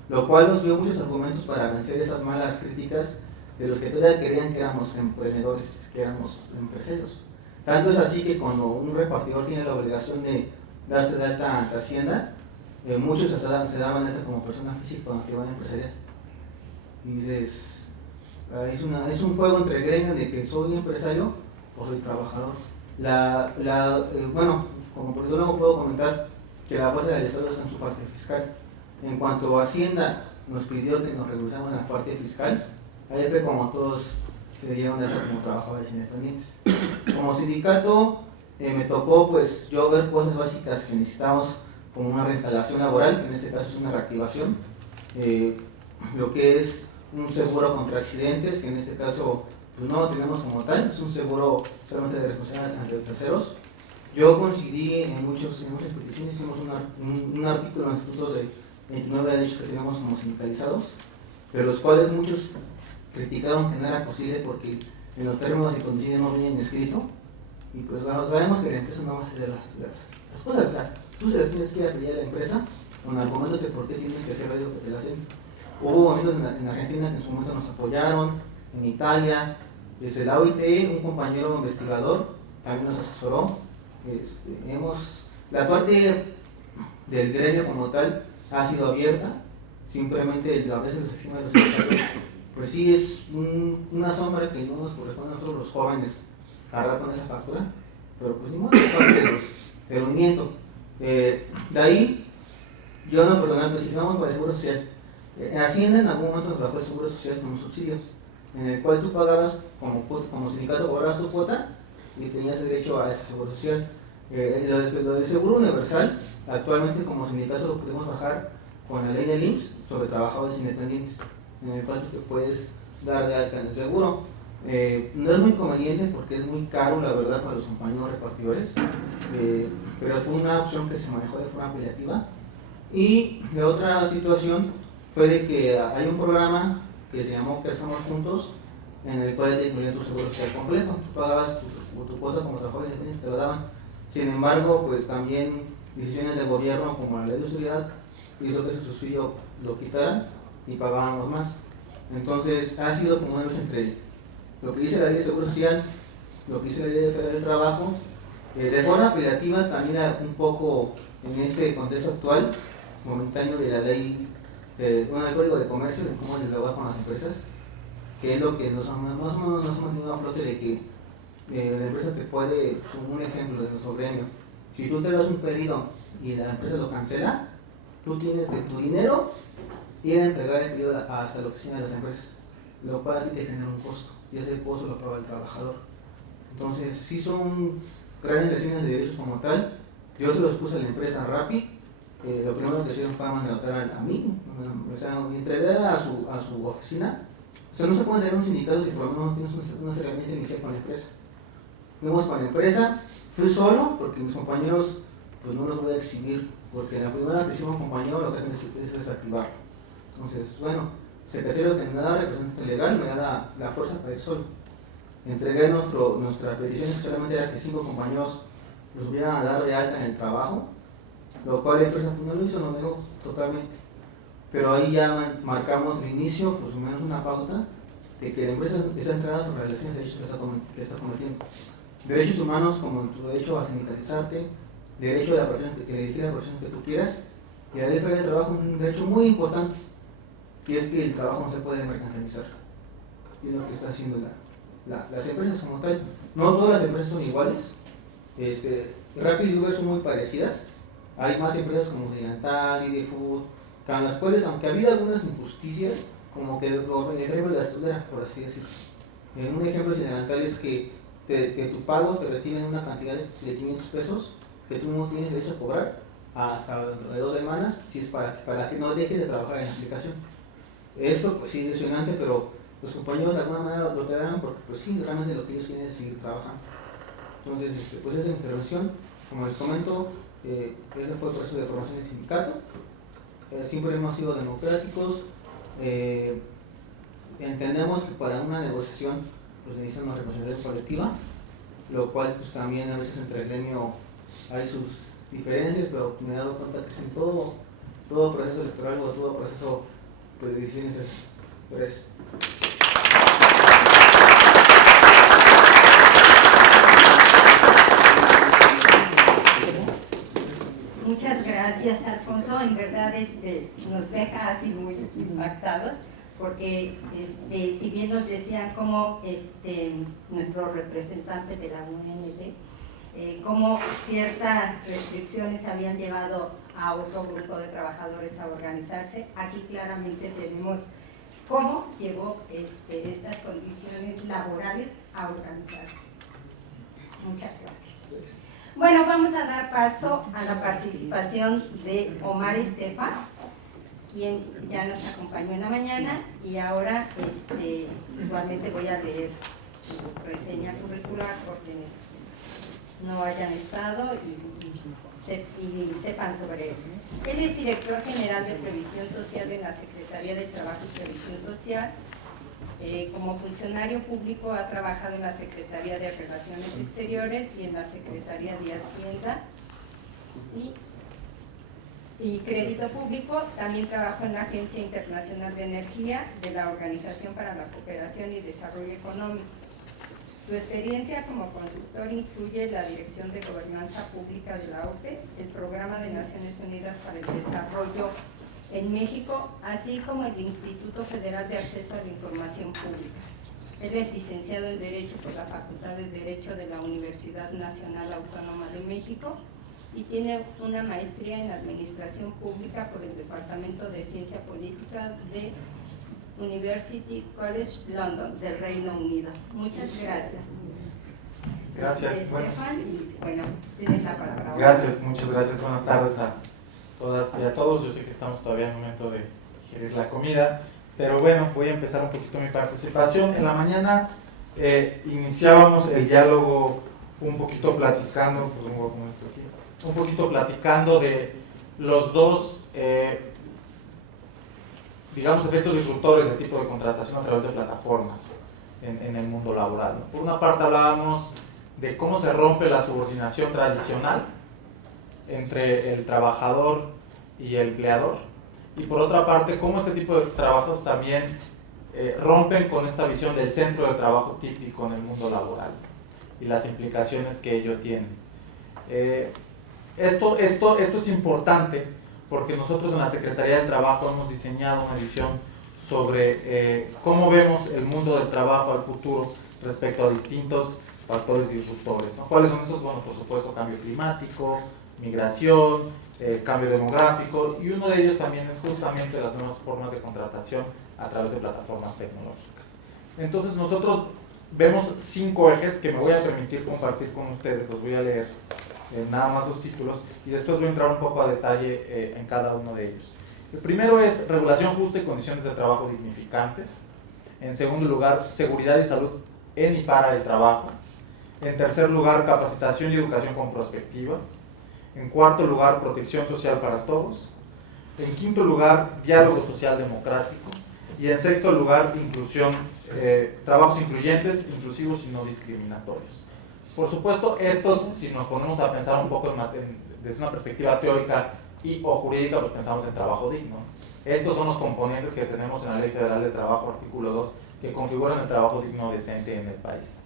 lo cual nos dio muchos argumentos para vencer esas malas críticas de los que todavía creían que éramos emprendedores, que éramos empresarios. Tanto es así que cuando un repartidor tiene la obligación de darse de alta ante Hacienda, muchos se daban de alta como persona física cuando activan empresarial. Y dices, es un juego entre el gremio de que soy empresario o soy trabajador. Bueno, como por luego puedo comentar que la fuerza del Estado está en su parte fiscal. En cuanto a Hacienda nos pidió que nos regresáramos en la parte fiscal, ahí fue como todos se dieron de alta como trabajadores independientes. Como sindicato me tocó pues yo ver cosas básicas que necesitamos como una reinstalación laboral, que en este caso es una reactivación, lo que es un seguro contra accidentes, que en este caso pues no lo tenemos como tal, es un seguro solamente de responsabilidad ante terceros. Yo coincidí en muchas peticiones, hicimos un artículo en los estatutos de 29 derechos que tenemos como sindicalizados, pero los cuales muchos criticaron que no era posible porque en los términos y condiciones no venían escrito y pues bueno, sabemos que la empresa no va a hacer las cosas, tú se las tienes que ir a pedir a la empresa con argumentos de por qué tienen que hacer lo que te la hacen. Hubo momentos en Argentina que en su momento nos apoyaron, en Italia, desde la OIT, un compañero investigador también nos asesoró. La parte del gremio como tal ha sido abierta, simplemente a veces los exime los sindicatos pues sí es una sombra que no nos corresponde a nosotros los jóvenes cargar con esa factura, pero pues ni modo, es parte del movimiento. De ahí, yo en lo personal, pues sigamos con el Seguro Social. En Hacienda en algún momento nos bajó el Seguro Social como un subsidio, en el cual tú pagabas como sindicato, cobrabas tu cuota y tenías derecho a ese Seguro Social. Lo del Seguro Universal, actualmente como sindicato lo podemos bajar con la ley del IMSS sobre trabajadores independientes, en el cual tú te puedes dar de alta en el seguro. No es muy conveniente porque es muy caro, la verdad, para los compañeros repartidores, pero fue una opción que se manejó de forma apelativa. Y la otra situación fue de que hay un programa que se llamó Crezcamos Juntos, en el cual te incluía tu seguro social completo. Tú pagabas tu cuota como trabajador independiente, te lo daban. Sin embargo, pues también decisiones del gobierno, como la ley de seguridad, hizo que ese subsidio lo quitaran y pagábamos más. Entonces, ha sido como una lucha entre lo que dice la ley de Seguro Social, lo que dice la ley federal del trabajo, de forma apelativa también un poco en este contexto actual, momentáneo de la ley, del Código de Comercio, de cómo dialogar con las empresas, que es lo que más o menos nos ha mantenido a flote de que la empresa te puede, un ejemplo de nuestro gremio, si tú te das un pedido y la empresa lo cancela, tú tienes de tu dinero ir a entregar el pedido hasta la oficina de las empresas, lo cual a ti te genera un costo, y ese costo lo paga el trabajador. Entonces, sí son grandes lesiones de derechos como tal. Yo se los puse a la empresa Rappi. Lo primero que hicieron fue mandatar a mí, o sea, entregué a su oficina. O sea, no se puede tener un sindicato si por lo menos no tienes una herramienta inicial con la empresa. Fuimos con la empresa, fui solo porque mis compañeros pues no los voy a exhibir, porque la primera que hicimos un compañero lo que hacen es desactivarlo. Entonces, bueno, secretario general, representante legal, me da la fuerza para ir solo. Entregué nuestra petición, que solamente era que 5 compañeros los hubieran a dar de alta en el trabajo, lo cual la empresa pues, no lo hizo, no me negó totalmente. Pero ahí ya marcamos el inicio, pues al menos una pauta, de que la empresa está entrada sobre relaciones de derechos que está cometiendo. Derechos humanos como tu derecho a sindicalizarte, derecho de la persona que elegir la profesión que tú quieras, y la ley federal del trabajo un derecho muy importante, que es que el trabajo no se puede mercantilizar. Y es lo que está haciendo las empresas como tal. No todas las empresas son iguales. Rappi y Uber son muy parecidas. Hay más empresas como Occidental, Idefood, con las cuales, aunque ha habido algunas injusticias, como que el gremio las tolera, por así decirlo. Un ejemplo Occidental es que tu pago te retienen una cantidad de 500 pesos que tú no tienes derecho a cobrar hasta dentro de 2 semanas, si es para que no dejes de trabajar en la aplicación. Esto pues sí es ilusionante, pero los compañeros de alguna manera lo toleran porque pues sí, realmente lo que ellos quieren es seguir trabajando. Entonces, pues esa es mi intervención. Como les comento, ese fue el proceso de formación del sindicato. Siempre hemos sido democráticos. Entendemos que para una negociación pues necesita una representación colectiva, lo cual pues también a veces entre el gremio hay sus diferencias, pero me he dado cuenta que en todo proceso electoral o todo proceso pues, de decisiones por eso. Muchas gracias, Alfonso. En verdad nos deja así muy impactados, porque si bien nos decían como nuestro representante de la UNL, cómo ciertas restricciones habían llevado a otro grupo de trabajadores a organizarse, aquí claramente tenemos cómo llevó estas condiciones laborales a organizarse. Muchas gracias. Bueno, vamos a dar paso a la participación de Omar Estefan, quien ya nos acompañó en la mañana, y ahora igualmente voy a leer su reseña curricular por quienes no hayan estado y sepan sobre él. Él es director general de Previsión Social en la Secretaría de Trabajo y Previsión Social. Como funcionario público ha trabajado en la Secretaría de Relaciones Exteriores y en la Secretaría de Hacienda y Crédito Público. También trabajó en la Agencia Internacional de Energía de la Organización para la Cooperación y Desarrollo Económico. Su experiencia como consultor incluye la Dirección de Gobernanza Pública de la OCDE, el Programa de Naciones Unidas para el Desarrollo en México, así como el Instituto Federal de Acceso a la Información Pública. Él es licenciado en Derecho por la Facultad de Derecho de la Universidad Nacional Autónoma de México y tiene una maestría en Administración Pública por el Departamento de Ciencia Política de University College London, del Reino Unido. Muchas gracias. Gracias. Estefan, y bueno, tienes la palabra. Gracias, muchas gracias. Buenas tardes a todas y a todos. Yo sé que estamos todavía en el momento de digerir la comida, pero bueno, voy a empezar un poquito mi participación. En la mañana iniciábamos el diálogo un poquito platicando, pues voy a poner esto aquí, un poquito platicando de los dos, digamos, efectos disruptores de tipo de contratación a través de plataformas en el mundo laboral. Por una parte hablábamos de cómo se rompe la subordinación tradicional entre el trabajador y el empleador, y por otra parte cómo este tipo de trabajos también rompen con esta visión del centro de trabajo típico en el mundo laboral y las implicaciones que ello tiene. Esto es importante porque nosotros en la Secretaría del Trabajo hemos diseñado una visión sobre cómo vemos el mundo del trabajo al futuro respecto a distintos factores disruptores, ¿no? ¿Cuáles son esos? Bueno, por supuesto, cambio climático, migración, cambio demográfico, y uno de ellos también es justamente las nuevas formas de contratación a través de plataformas tecnológicas. Entonces nosotros vemos 5 ejes que me voy a permitir compartir con ustedes, los voy a leer, nada más los títulos, y después voy a entrar un poco a detalle en cada uno de ellos. El primero es regulación justa y condiciones de trabajo dignificantes. En segundo lugar, seguridad y salud en y para el trabajo. En tercer lugar, capacitación y educación con prospectiva. En cuarto lugar, protección social para todos. En quinto lugar, diálogo social democrático. Y en sexto lugar, inclusión, trabajos incluyentes, inclusivos y no discriminatorios. Por supuesto, estos, si nos ponemos a pensar un poco desde una perspectiva teórica y o jurídica, pues pensamos en trabajo digno. Estos son los componentes que tenemos en la Ley Federal de Trabajo, artículo 2, que configuran el trabajo digno decente en el país.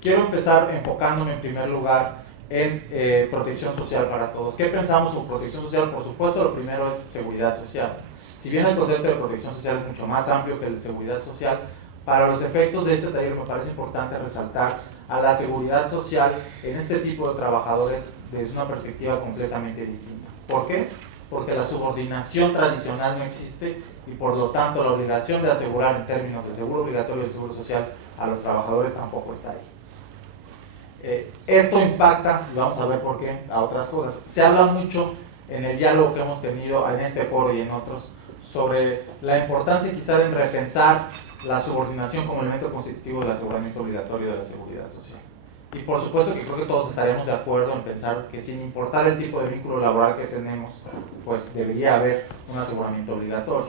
Quiero empezar enfocándome en primer lugar en protección social para todos. ¿Qué pensamos sobre protección social? Por supuesto, lo primero es seguridad social. Si bien el concepto de protección social es mucho más amplio que el de seguridad social, para los efectos de este taller me parece importante resaltar a la seguridad social en este tipo de trabajadores desde una perspectiva completamente distinta. ¿Por qué? Porque la subordinación tradicional no existe y por lo tanto la obligación de asegurar en términos del seguro obligatorio y del seguro social a los trabajadores tampoco está ahí. Esto impacta, y vamos a ver por qué, a otras cosas. Se habla mucho en el diálogo que hemos tenido en este foro y en otros sobre la importancia quizá en repensar la subordinación como elemento constitutivo del aseguramiento obligatorio de la seguridad social. Y por supuesto que creo que todos estaremos de acuerdo en pensar que sin importar el tipo de vínculo laboral que tenemos, pues debería haber un aseguramiento obligatorio.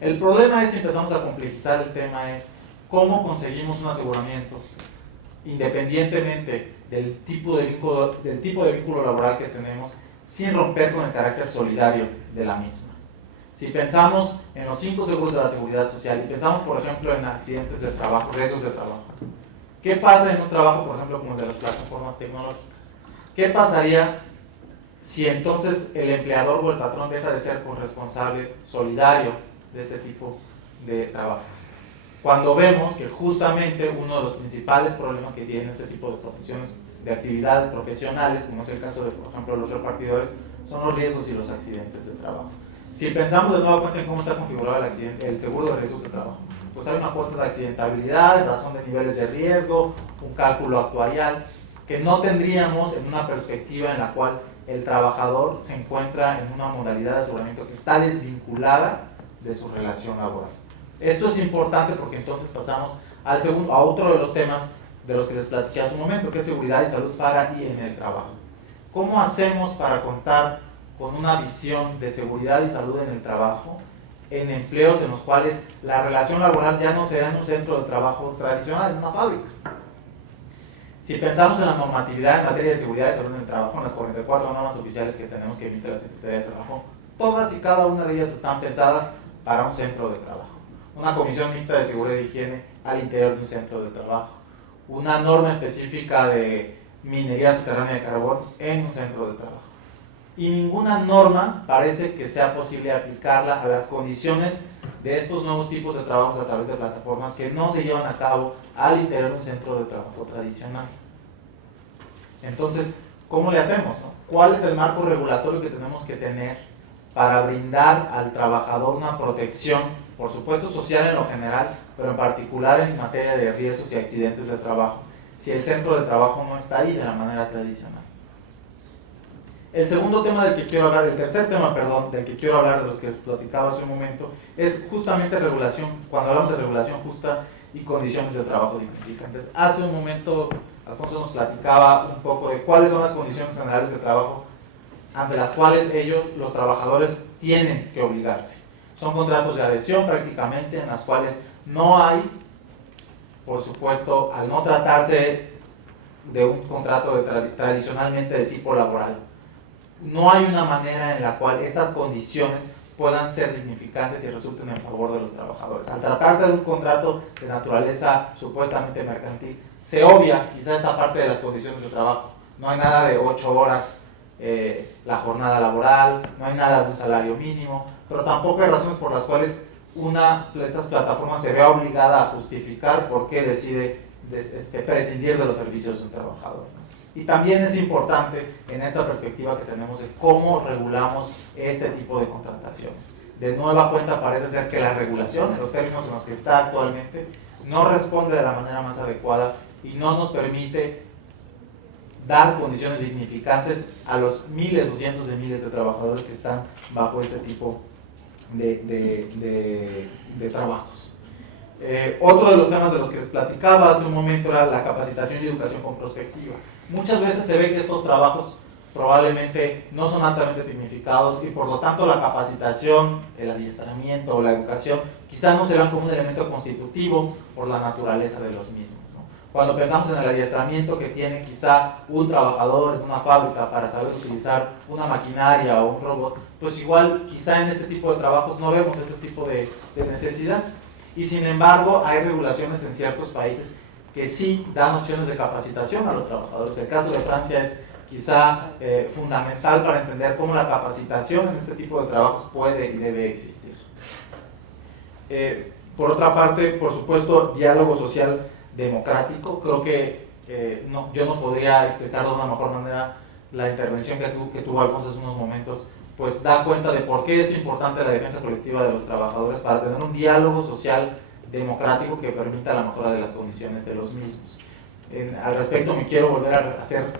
El problema es, si empezamos a complejizar el tema, es cómo conseguimos un aseguramiento independientemente del tipo de vínculo laboral que tenemos, sin romper con el carácter solidario de la misma. Si pensamos en los 5 seguros de la seguridad social y pensamos, por ejemplo, en accidentes de trabajo, riesgos de trabajo, ¿qué pasa en un trabajo, por ejemplo, como el de las plataformas tecnológicas? ¿Qué pasaría si entonces el empleador o el patrón deja de ser corresponsable solidario de ese tipo de trabajos? Cuando vemos que justamente uno de los principales problemas que tiene este tipo de profesiones, de actividades profesionales, como es el caso de, por ejemplo, los repartidores, son los riesgos y los accidentes de trabajo. Si pensamos de nuevo cuenta en cómo está configurado el seguro de riesgos de trabajo, pues hay una cuota de accidentabilidad, razón de niveles de riesgo, un cálculo actuarial, que no tendríamos en una perspectiva en la cual el trabajador se encuentra en una modalidad de aseguramiento que está desvinculada de su relación laboral. Esto es importante porque entonces pasamos a otro de los temas de los que les platiqué hace un momento, que es seguridad y salud para y en el trabajo. ¿Cómo hacemos para contar con una visión de seguridad y salud en el trabajo en empleos en los cuales la relación laboral ya no se da en un centro de trabajo tradicional, en una fábrica? Si pensamos en la normatividad en materia de seguridad y salud en el trabajo, en las 44 normas oficiales que tenemos que emitir la Secretaría de Trabajo, todas y cada una de ellas están pensadas para un centro de trabajo. Una comisión mixta de seguridad y higiene al interior de un centro de trabajo. Una norma específica de minería subterránea de carbón en un centro de trabajo. y ninguna norma parece que sea posible aplicarla a las condiciones de estos nuevos tipos de trabajos a través de plataformas que no se llevan a cabo al interior de un centro de trabajo tradicional. Entonces, ¿cómo le hacemos, no? ¿Cuál es el marco regulatorio que tenemos que tener para brindar al trabajador una protección, por supuesto social en lo general, pero en particular en materia de riesgos y accidentes de trabajo, si el centro de trabajo no está ahí de la manera tradicional? El segundo tema del que quiero hablar, el tercer tema, perdón, del que quiero hablar, de los que les platicaba hace un momento, es justamente regulación, cuando hablamos de regulación justa y condiciones de trabajo dignificantes. Hace un momento Alfonso nos platicaba un poco de cuáles son las condiciones generales de trabajo ante las cuales ellos, los trabajadores, tienen que obligarse. Son contratos de adhesión prácticamente, en las cuales no hay, por supuesto, al no tratarse de un contrato tradicionalmente de tipo laboral, no hay una manera en la cual estas condiciones puedan ser dignificantes y resulten en favor de los trabajadores. Al tratarse de un contrato de naturaleza supuestamente mercantil, se obvia quizá esta parte de las condiciones de trabajo. No hay nada de 8 horas la jornada laboral, no hay nada de un salario mínimo, pero tampoco hay razones por las cuales una de estas plataformas se vea obligada a justificar por qué decide prescindir de los servicios de un trabajador. Y también es importante en esta perspectiva que tenemos de cómo regulamos este tipo de contrataciones. De nueva cuenta parece ser que la regulación, en los términos en los que está actualmente, no responde de la manera más adecuada y no nos permite dar condiciones significantes a los miles o cientos de miles de trabajadores que están bajo este tipo de trabajos. Otro de los temas de los que les platicaba hace un momento era la capacitación y educación con prospectiva. Muchas veces se ve que estos trabajos probablemente no son altamente dignificados y por lo tanto la capacitación, el adiestramiento o la educación quizá no se vean como un elemento constitutivo por la naturaleza de los mismos, ¿no? Cuando pensamos en el adiestramiento que tiene quizá un trabajador en una fábrica para saber utilizar una maquinaria o un robot, pues igual quizá en este tipo de trabajos no vemos ese tipo de necesidad. Y sin embargo hay regulaciones en ciertos países que sí dan opciones de capacitación a los trabajadores. El caso de Francia es quizá fundamental para entender cómo la capacitación en este tipo de trabajos puede y debe existir. Por otra parte, por supuesto, diálogo social democrático. Creo que yo no podría explicar de una mejor manera la intervención que tuvo Alfonso hace unos momentos, pues da cuenta de por qué es importante la defensa colectiva de los trabajadores para tener un diálogo social democrático que permita la mejora de las condiciones de los mismos. Al respecto me quiero volver a hacer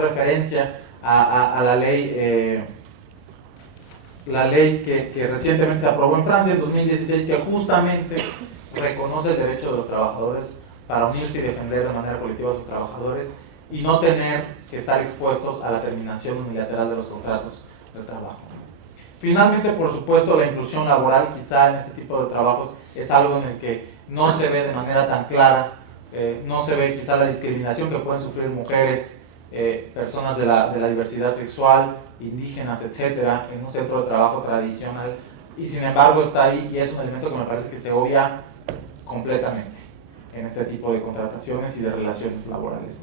referencia a la ley que recientemente se aprobó en Francia en 2016, que justamente reconoce el derecho de los trabajadores para unirse y defender de manera colectiva a sus trabajadores y no tener que estar expuestos a la terminación unilateral de los contratos de trabajo. Finalmente, por supuesto, la inclusión laboral quizá en este tipo de trabajos es algo en el que no se ve de manera tan clara, no se ve quizá la discriminación que pueden sufrir mujeres, personas de la diversidad sexual, indígenas, etcétera, en un centro de trabajo tradicional, y sin embargo está ahí y es un elemento que me parece que se obvia completamente en este tipo de contrataciones y de relaciones laborales.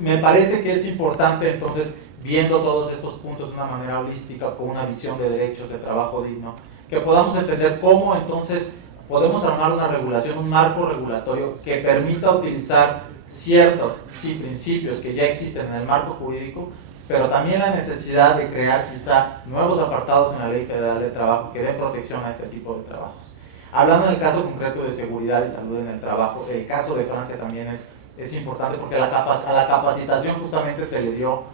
Me parece que es importante entonces, viendo todos estos puntos de una manera holística, con una visión de derechos de trabajo digno, que podamos entender cómo entonces podemos armar una regulación, un marco regulatorio que permita utilizar ciertos principios que ya existen en el marco jurídico, pero también la necesidad de crear quizá nuevos apartados en la Ley Federal de Trabajo que den protección a este tipo de trabajos. Hablando en el caso concreto de seguridad y salud en el trabajo, el caso de Francia también es importante porque a la capacitación justamente se le dio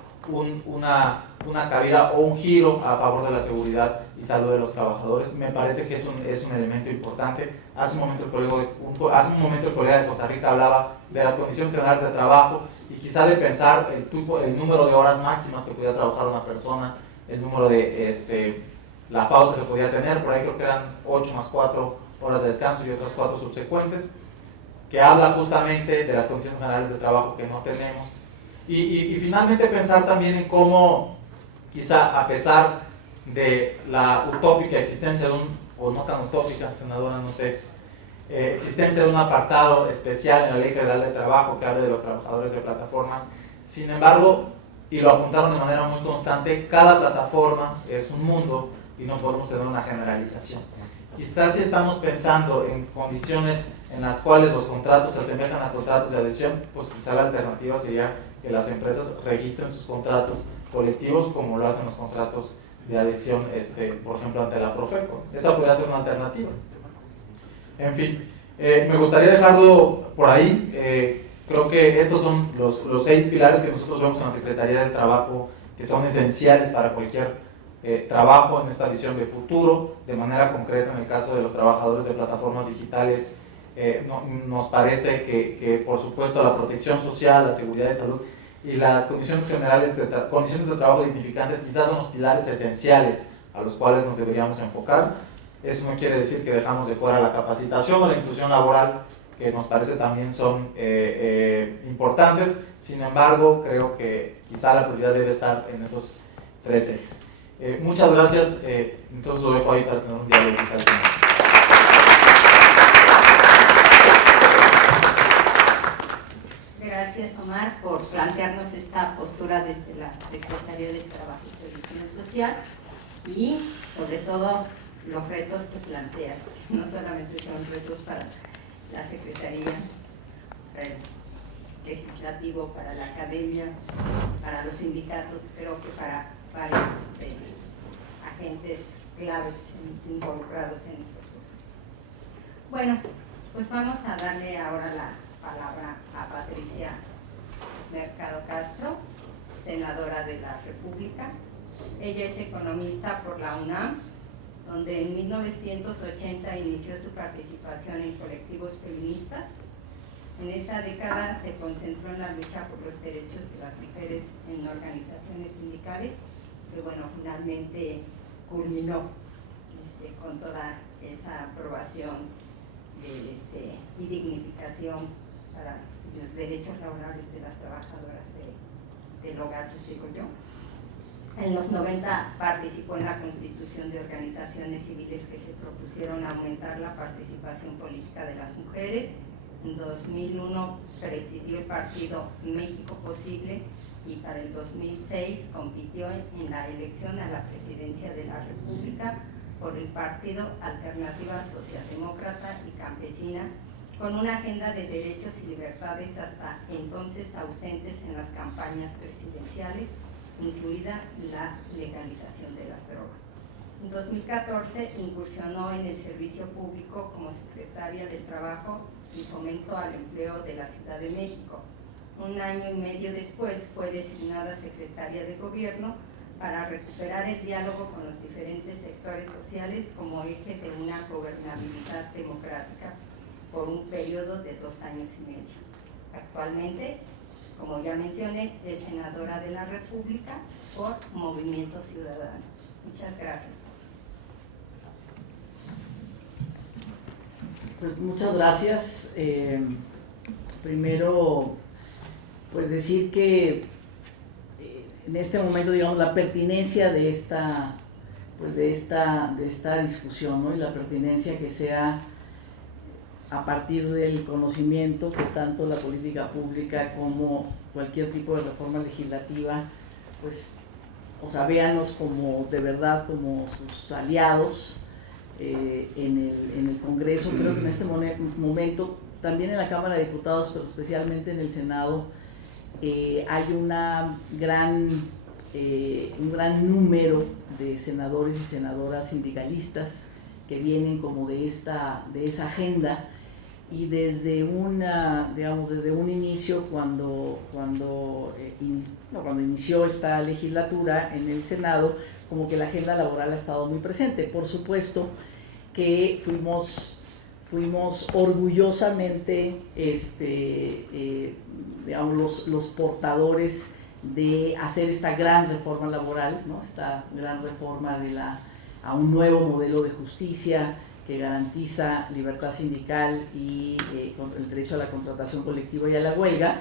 una cabida o un giro a favor de la seguridad y salud de los trabajadores. Me parece que es un elemento importante. Hace un momento el colega de Costa Rica hablaba de las condiciones generales de trabajo y quizá de pensar el número de horas máximas que podía trabajar una persona, el número de la pausa que podía tener, por ahí creo que eran 8 más 4 horas de descanso y otras 4 subsecuentes, que habla justamente de las condiciones generales de trabajo que no tenemos. Y finalmente pensar también en cómo, quizá a pesar de la utópica existencia de o no tan utópica, senadora, no sé, existencia de un apartado especial en la Ley Federal de Trabajo que habla de los trabajadores de plataformas, sin embargo, y lo apuntaron de manera muy constante, cada plataforma es un mundo y no podemos tener una generalización. Quizás si estamos pensando en condiciones en las cuales los contratos se asemejan a contratos de adhesión, pues quizá la alternativa sería que las empresas registren sus contratos colectivos como lo hacen los contratos de adhesión, por ejemplo, ante la Profeco. Esa podría ser una alternativa. En fin, me gustaría dejarlo por ahí. Creo que estos son los 6 pilares que nosotros vemos en la Secretaría del Trabajo, que son esenciales para cualquier trabajo en esta visión de futuro. De manera concreta, en el caso de los trabajadores de plataformas digitales, nos parece que por supuesto la protección social, la seguridad de salud y las condiciones generales condiciones de trabajo dignificantes quizás son los pilares esenciales a los cuales nos deberíamos enfocar. Eso no quiere decir que dejamos de fuera la capacitación o la inclusión laboral, que nos parece también son importantes. Sin embargo, creo que quizá la prioridad debe estar en esos 3 ejes. Muchas gracias, entonces lo dejo ahí para tener un diálogo quizá al final. Gracias, Omar, por plantearnos esta postura desde la Secretaría del Trabajo y Previsión Social y, sobre todo, los retos que planteas. No solamente son retos para la Secretaría, para el Legislativo, para la academia, para los sindicatos, creo que para varios agentes claves involucrados en este proceso. Bueno, pues vamos a darle ahora la palabra a Patricia Mercado Castro, senadora de la República. Ella es economista por la UNAM, donde en 1980 inició su participación en colectivos feministas. En esa década se concentró en la lucha por los derechos de las mujeres en organizaciones sindicales, que bueno, finalmente culminó con toda esa aprobación y dignificación para los derechos laborales de las trabajadoras del hogar, digo yo. En los 90 participó en la constitución de organizaciones civiles que se propusieron aumentar la participación política de las mujeres. En 2001 presidió el partido México Posible y para el 2006 compitió en la elección a la presidencia de la República por el partido Alternativa Socialdemócrata y Campesina, con una agenda de derechos y libertades hasta entonces ausentes en las campañas presidenciales, incluida la legalización de las drogas. En 2014 incursionó en el servicio público como secretaria del Trabajo y Fomento al Empleo de la Ciudad de México. Un año y medio después fue designada secretaria de Gobierno para recuperar el diálogo con los diferentes sectores sociales como eje de una gobernabilidad democrática por un periodo de 2 años y medio. Actualmente, como ya mencioné, es senadora de la República por Movimiento Ciudadano. Muchas gracias. Pues muchas gracias. Primero, pues decir que en este momento, digamos, la pertinencia de esta discusión, ¿no? Y la pertinencia que sea a partir del conocimiento que tanto la política pública como cualquier tipo de reforma legislativa, pues, o sea, véanos como de verdad como sus aliados en el Congreso. Creo que en este momento, también en la Cámara de Diputados, pero especialmente en el Senado, hay un gran número de senadores y senadoras sindicalistas que vienen como de esa agenda, y desde un inicio, cuando inició esta legislatura en el Senado, como que la agenda laboral ha estado muy presente. Por supuesto que fuimos orgullosamente los portadores de hacer esta gran reforma laboral, ¿no? Esta gran reforma a un nuevo modelo de justicia que garantiza libertad sindical y el derecho a la contratación colectiva y a la huelga.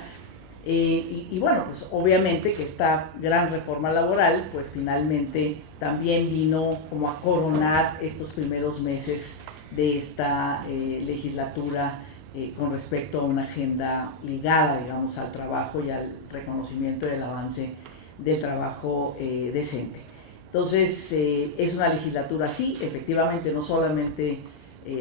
Y bueno, pues obviamente que esta gran reforma laboral pues finalmente también vino como a coronar estos primeros meses de esta legislatura con respecto a una agenda ligada, digamos, al trabajo y al reconocimiento del avance del trabajo decente. Entonces, es una legislatura, sí, efectivamente, no solamente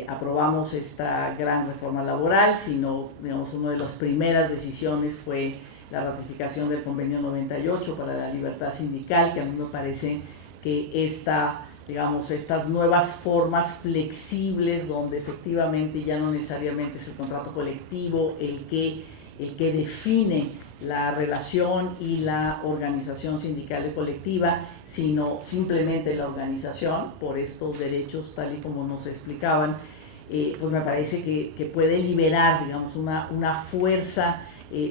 aprobamos esta gran reforma laboral, sino, digamos, una de las primeras decisiones fue la ratificación del Convenio 98 para la libertad sindical, que a mí me parece que estas nuevas formas flexibles, donde efectivamente ya no necesariamente es el contrato colectivo el que define la relación y la organización sindical y colectiva, sino simplemente la organización por estos derechos tal y como nos explicaban, pues me parece que puede liberar, digamos, una fuerza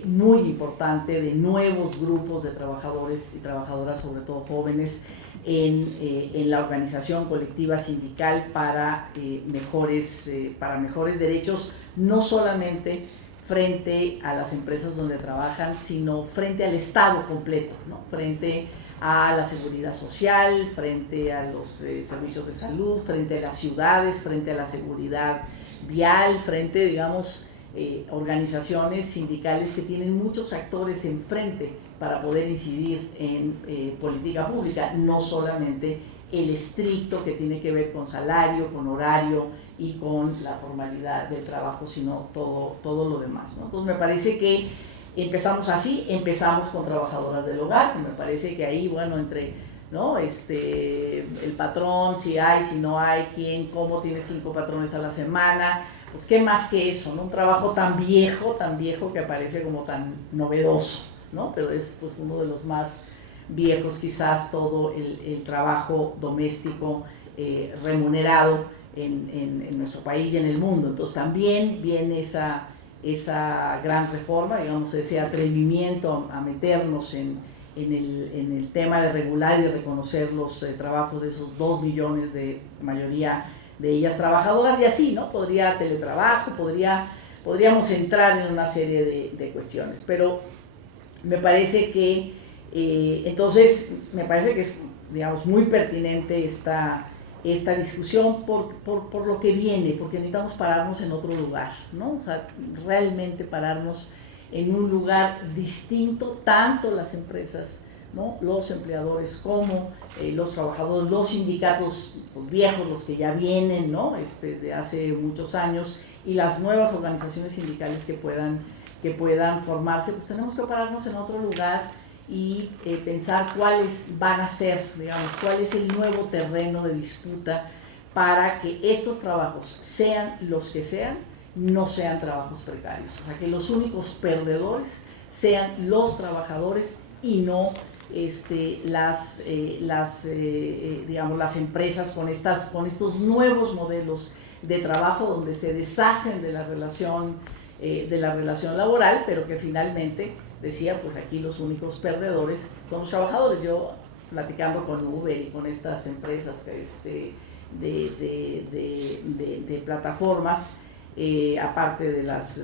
muy importante de nuevos grupos de trabajadores y trabajadoras, sobre todo jóvenes, en la organización colectiva sindical para mejores derechos, no solamente frente a las empresas donde trabajan, sino frente al Estado completo, ¿no? Frente a la seguridad social, frente a los servicios de salud, frente a las ciudades, frente a la seguridad vial, frente, digamos, organizaciones sindicales que tienen muchos actores enfrente para poder incidir en política pública, no solamente el estricto que tiene que ver con salario, con horario y con la formalidad del trabajo, sino todo lo demás, ¿no? Entonces me parece que empezamos así, empezamos con trabajadoras del hogar, me parece que ahí, bueno, entre, ¿no? El patrón, si hay, si no hay, quién, cómo tiene 5 patrones a la semana, pues qué más que eso, ¿no? Un trabajo tan viejo que parece como tan novedoso, ¿no? Pero es pues uno de los más viejos quizás, todo el trabajo doméstico remunerado en nuestro país y en el mundo. Entonces también viene esa gran reforma, digamos, ese atrevimiento a meternos en el tema de regular y de reconocer los trabajos de esos 2 millones de mayoría de ellas trabajadoras, y así, ¿no? Podría teletrabajo, podríamos entrar en una serie de cuestiones, pero me parece que entonces me parece que es, digamos, muy pertinente esta discusión por lo que viene, porque necesitamos pararnos en otro lugar, ¿no? O sea, realmente pararnos en un lugar distinto, tanto las empresas, ¿no? Los empleadores como los trabajadores, los sindicatos pues, viejos, los que ya vienen, ¿no? De hace muchos años, y las nuevas organizaciones sindicales que puedan formarse, pues tenemos que pararnos en otro lugar y pensar cuáles van a ser, digamos, cuál es el nuevo terreno de disputa para que estos trabajos, sean los que sean, no sean trabajos precarios. O sea, que los únicos perdedores sean los trabajadores y no las empresas con estos nuevos modelos de trabajo donde se deshacen de la relación laboral, pero que finalmente, decía, pues aquí los únicos perdedores son los trabajadores. Yo, platicando con Uber y con estas empresas de plataformas, aparte de las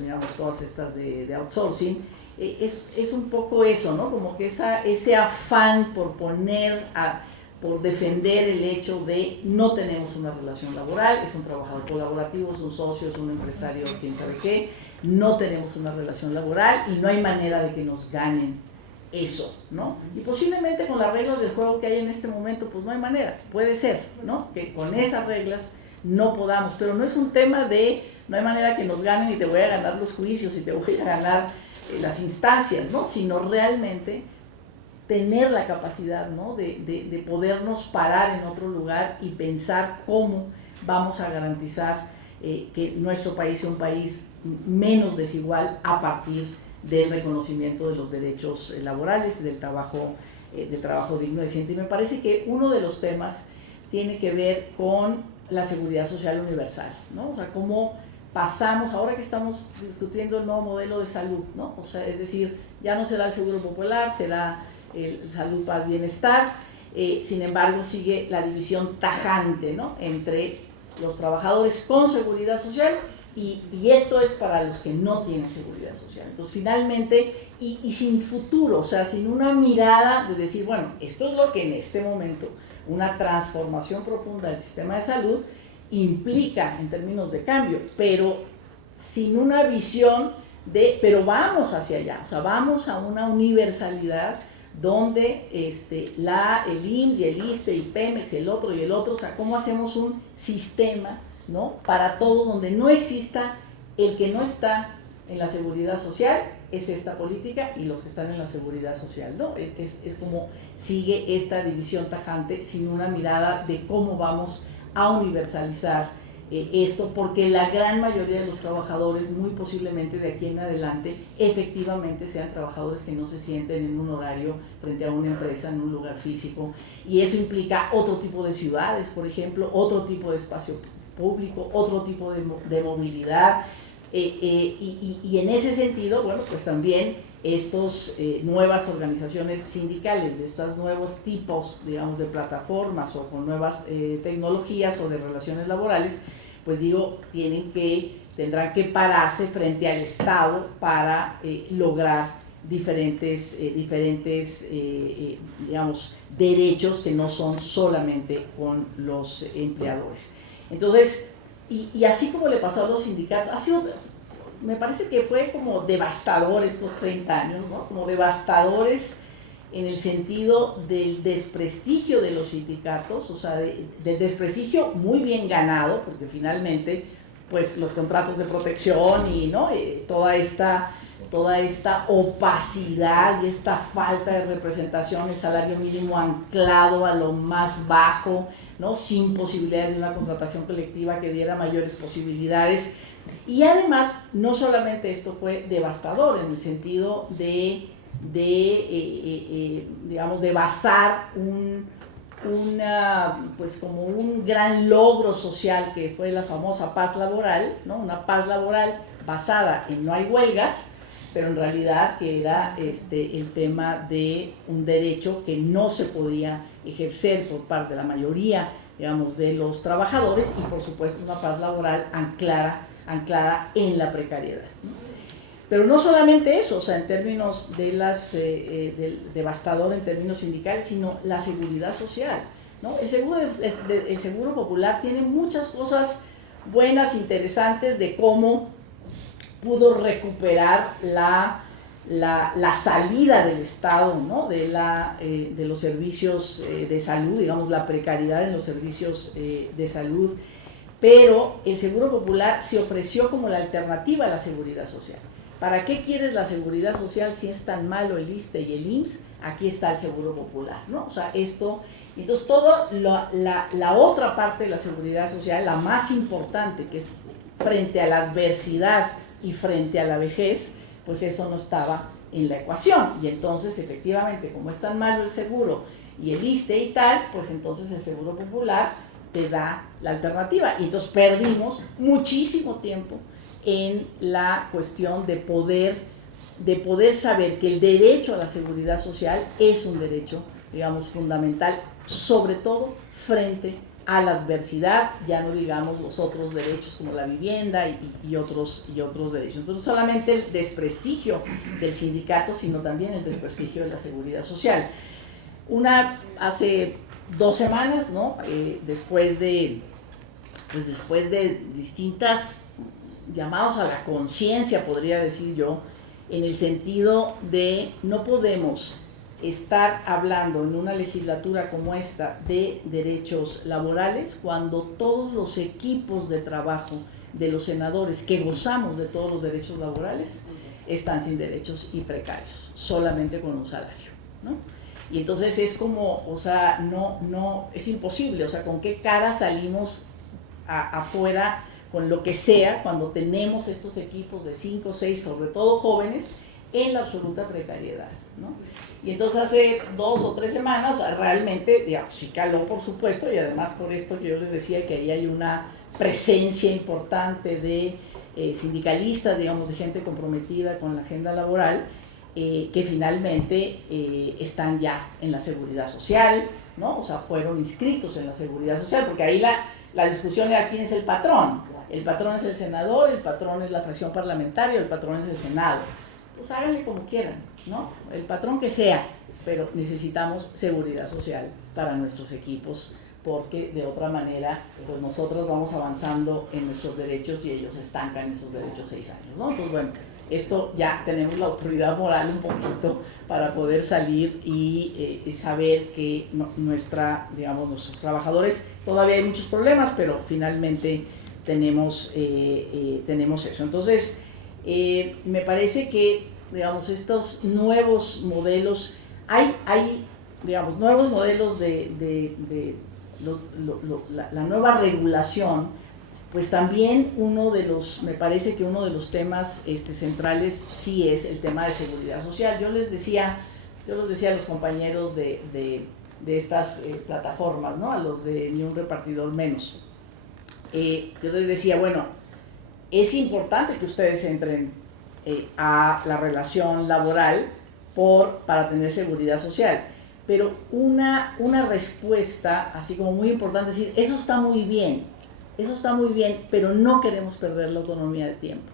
digamos, todas estas de outsourcing, es un poco eso, ¿no? Como que ese afán por defender el hecho de no tenemos una relación laboral, es un trabajador colaborativo, es un socio, es un empresario, quién sabe qué, no tenemos una relación laboral y no hay manera de que nos ganen eso, ¿no? Y posiblemente con las reglas del juego que hay en este momento, pues no hay manera, puede ser, ¿no? Que con esas reglas no podamos, pero no es un tema de no hay manera que nos ganen y te voy a ganar los juicios y te voy a ganar las instancias, ¿no? Sino realmente tener la capacidad, ¿no? de podernos parar en otro lugar y pensar cómo vamos a garantizar que nuestro país sea un país menos desigual a partir del reconocimiento de los derechos laborales, del trabajo digno y decente. Y me parece que uno de los temas tiene que ver con la seguridad social universal, ¿no? O sea, cómo pasamos, ahora que estamos discutiendo el nuevo modelo de salud, ¿no? O sea, es decir, ya no será el seguro popular, será el salud para el bienestar, sin embargo sigue la división tajante, ¿no? Entre los trabajadores con seguridad social y esto es para los que no tienen seguridad social. Entonces finalmente, y sin futuro, o sea, sin una mirada de decir, bueno, esto es lo que en este momento una transformación profunda del sistema de salud implica en términos de cambio, pero sin una visión pero vamos hacia allá, o sea, vamos a una universalidad donde el IMSS y el ISSSTE y Pemex, el otro, o sea, cómo hacemos un sistema, ¿no?, para todos, donde no exista el que no está en la seguridad social, es esta política, y los que están en la seguridad social, ¿no? Es como sigue esta división tajante, sin una mirada de cómo vamos a universalizar esto, porque la gran mayoría de los trabajadores, muy posiblemente de aquí en adelante, efectivamente sean trabajadores que no se sienten en un horario frente a una empresa, en un lugar físico, y eso implica otro tipo de ciudades, por ejemplo, otro tipo de espacio público, otro tipo de movilidad, y en ese sentido, bueno, pues también estas nuevas organizaciones sindicales, de estos nuevos tipos, digamos, de plataformas o con nuevas tecnologías o de relaciones laborales, pues digo, tendrán que pararse frente al Estado para lograr diferentes digamos, derechos que no son solamente con los empleadores. Entonces, y así como le pasó a los sindicatos, me parece que fue como devastador estos 30 años, ¿no? Como devastadores en el sentido del desprestigio de los sindicatos, o sea, del desprestigio muy bien ganado, porque finalmente, pues los contratos de protección y, ¿no?, toda esta opacidad y esta falta de representación, el salario mínimo anclado a lo más bajo, ¿no?, sin posibilidades de una contratación colectiva que diera mayores posibilidades. Y además, no solamente esto fue devastador en el sentido digamos, de basar pues como un gran logro social que fue la famosa paz laboral, ¿no?, una paz laboral basada en no hay huelgas, pero en realidad que era el tema de un derecho que no se podía ejercer por parte de la mayoría, digamos, de los trabajadores, y por supuesto una paz laboral anclada en la precariedad, ¿no? Pero no solamente eso, o sea, en términos del devastador en términos sindicales, sino la seguridad social, ¿no? El seguro popular tiene muchas cosas buenas, interesantes, de cómo pudo recuperar la salida del Estado, ¿no?, de los servicios de salud, digamos, la precariedad en los servicios de salud, pero el Seguro Popular se ofreció como la alternativa a la seguridad social. ¿Para qué quieres la seguridad social si es tan malo el ISSSTE y el IMSS? Aquí está el Seguro Popular, ¿no? O sea, entonces toda la otra parte de la seguridad social, la más importante, que es frente a la adversidad y frente a la vejez, pues eso no estaba en la ecuación. Y entonces, efectivamente, como es tan malo el seguro y el ISSSTE y tal, pues entonces el Seguro Popular te da la alternativa. Y entonces perdimos muchísimo tiempo en la cuestión de poder saber que el derecho a la seguridad social es un derecho, digamos, fundamental, sobre todo frente a la adversidad, ya no digamos los otros derechos como la vivienda y otros derechos. Entonces, no solamente el desprestigio del sindicato, sino también el desprestigio de la seguridad social. Hace 2 semanas, ¿no?, después de distintas llamados a la conciencia, podría decir yo, en el sentido de no podemos estar hablando en una legislatura como esta de derechos laborales cuando todos los equipos de trabajo de los senadores que gozamos de todos los derechos laborales están sin derechos y precarios, solamente con un salario, ¿no? Y entonces es como, o sea, no, es imposible, o sea, ¿con qué cara salimos afuera con lo que sea cuando tenemos estos equipos de 5 o 6, sobre todo jóvenes, en la absoluta precariedad, ¿no? Y entonces hace 2 o 3 semanas, realmente, digamos, sí caló, por supuesto, y además por esto que yo les decía que ahí hay una presencia importante de sindicalistas, digamos, de gente comprometida con la agenda laboral, que finalmente están ya en la seguridad social, ¿no? O sea, fueron inscritos en la seguridad social, porque ahí la discusión era quién es el patrón. El patrón es el senador, el patrón es la fracción parlamentaria, el patrón es el Senado. Pues háganle como quieran, ¿no? El patrón que sea, pero necesitamos seguridad social para nuestros equipos, porque de otra manera, pues nosotros vamos avanzando en nuestros derechos y ellos estancan en sus derechos 6 años, ¿no? Entonces, bueno, esto ya tenemos la autoridad moral un poquito para poder salir y saber que nuestros trabajadores, todavía hay muchos problemas, pero finalmente tenemos eso. Entonces, me parece que, digamos, estos nuevos modelos, hay digamos, nuevos modelos la nueva regulación, pues también me parece que uno de los temas centrales sí es el tema de seguridad social. Yo les decía a los compañeros de estas plataformas, ¿no? A los de Ni un repartidor menos. Yo les decía, bueno, es importante que ustedes entren a la relación laboral para tener seguridad social, pero una respuesta así como muy importante es decir, eso está muy bien, pero no queremos perder la autonomía de tiempo.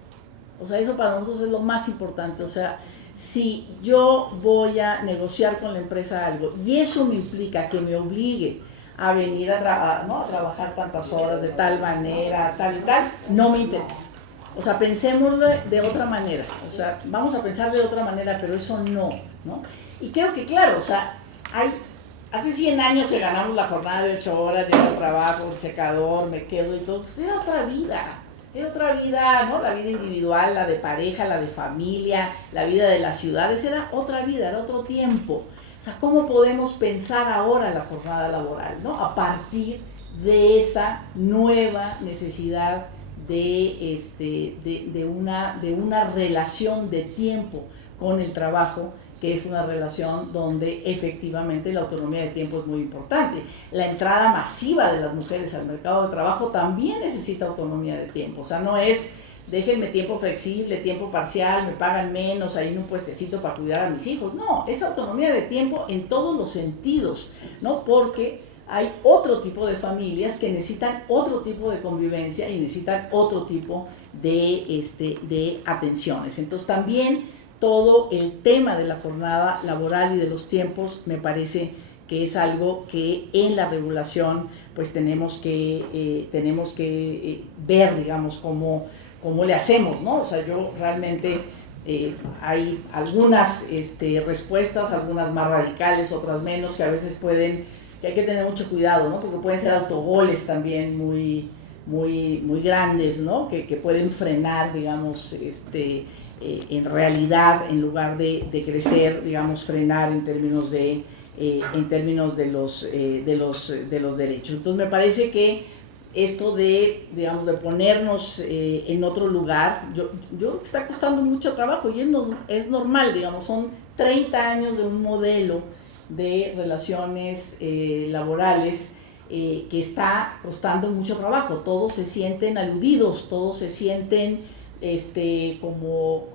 O sea, eso para nosotros es lo más importante. O sea, si yo voy a negociar con la empresa algo y eso me implica que me obligue a venir a trabajar tantas horas de tal manera, tal y tal, no me interesa. O sea, pensémoslo de otra manera. O sea, vamos a pensar de otra manera, pero eso no. Y creo que, claro, o sea, hace 100 años que ganamos la jornada de 8 horas, llego al trabajo, el checador, me quedo y todo, pues era otra vida, ¿no? La vida individual, la de pareja, la de familia, la vida de las ciudades, era otra vida, era otro tiempo. O sea, ¿cómo podemos pensar ahora la jornada laboral, ¿no? A partir de esa nueva necesidad de una relación de tiempo con el trabajo, que es una relación donde efectivamente la autonomía de tiempo es muy importante. La entrada masiva de las mujeres al mercado de trabajo también necesita autonomía de tiempo. O sea, no es, déjenme tiempo flexible, tiempo parcial, me pagan menos, ahí en un puestecito para cuidar a mis hijos. No, es autonomía de tiempo en todos los sentidos, ¿no? Porque hay otro tipo de familias que necesitan otro tipo de convivencia y necesitan otro tipo de atenciones. Entonces también todo el tema de la jornada laboral y de los tiempos me parece que es algo que en la regulación pues tenemos que ver, digamos, cómo le hacemos, ¿no? O sea, yo realmente hay algunas respuestas, algunas más radicales, otras menos, que a veces que hay que tener mucho cuidado, ¿no? Porque pueden ser autogoles también muy grandes, ¿no? Que pueden frenar, digamos, en realidad, en lugar de crecer, digamos, frenar en términos de los derechos. Entonces me parece que esto de ponernos en otro lugar, yo creo que está costando mucho trabajo y es normal, digamos, son 30 años de un modelo de relaciones laborales que está costando mucho trabajo. Todos se sienten aludidos, todos se sienten como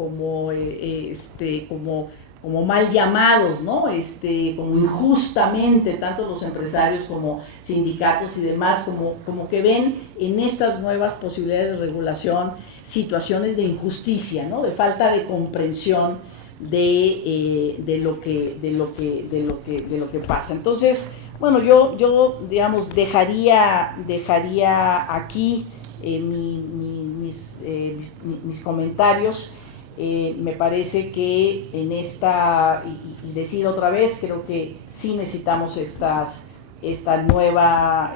mal llamados, ¿no? Como injustamente, tanto los empresarios como sindicatos y demás, como que ven en estas nuevas posibilidades de regulación situaciones de injusticia, ¿no? De falta de comprensión de lo que pasa. Entonces, bueno, yo digamos dejaría aquí mis comentarios. Me parece que en esta, y decir otra vez, creo que sí necesitamos esta nueva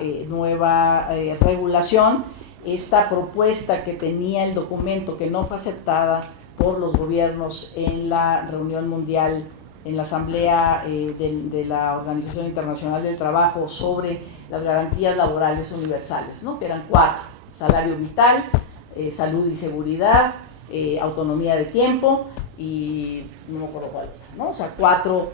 regulación. Esta propuesta que tenía el documento, que no fue aceptada por los gobiernos en la reunión mundial, en la asamblea de la Organización Internacional del Trabajo sobre las garantías laborales universales, ¿no? Que eran 4: salario vital, salud y seguridad, autonomía de tiempo y no me acuerdo cuál, ¿no? O sea, cuatro,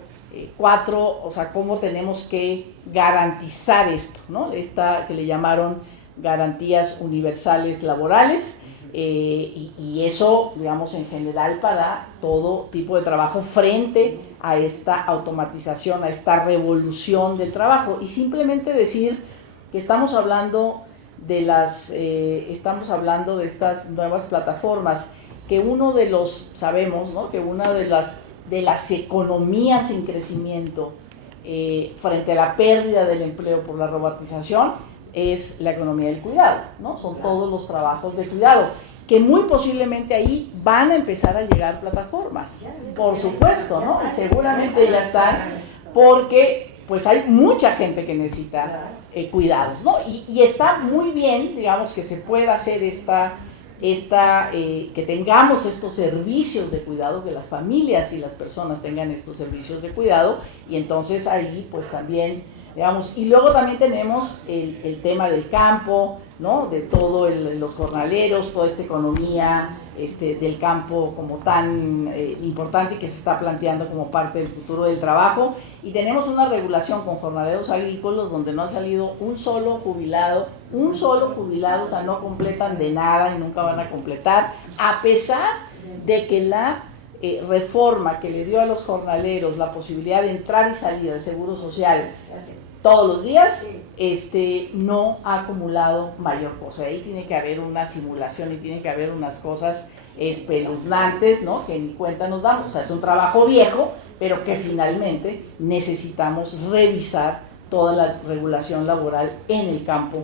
o sea, cómo tenemos que garantizar esto, ¿no? Esta que le llamaron garantías universales laborales, y eso, digamos, en general para todo tipo de trabajo frente a esta automatización, a esta revolución del trabajo. Y simplemente decir que estamos hablando de estas nuevas plataformas, que sabemos, ¿no? Que una de las economías en crecimiento frente a la pérdida del empleo por la robotización es la economía del cuidado, ¿no? Son todos los trabajos de cuidado. que muy posiblemente ahí van a empezar a llegar plataformas, por supuesto, ¿no? Seguramente ya están, porque pues hay mucha gente que necesita cuidados, ¿no? Y está muy bien, digamos, que se pueda hacer que tengamos estos servicios de cuidado, que las familias y las personas tengan estos servicios de cuidado, y entonces ahí pues también, digamos, y luego también tenemos el tema del campo, ¿no? De todo los jornaleros, toda esta economía del campo como tan importante y que se está planteando como parte del futuro del trabajo, y tenemos una regulación con jornaleros agrícolas donde no ha salido un solo jubilado, o sea, no completan de nada y nunca van a completar, a pesar de que la reforma que le dio a los jornaleros la posibilidad de entrar y salir del Seguro Social todos los días, no ha acumulado mayor cosa. Ahí tiene que haber una simulación y tiene que haber unas cosas espeluznantes, ¿no? Que ni cuenta nos damos. O sea, es un trabajo viejo, pero que finalmente necesitamos revisar toda la regulación laboral en el campo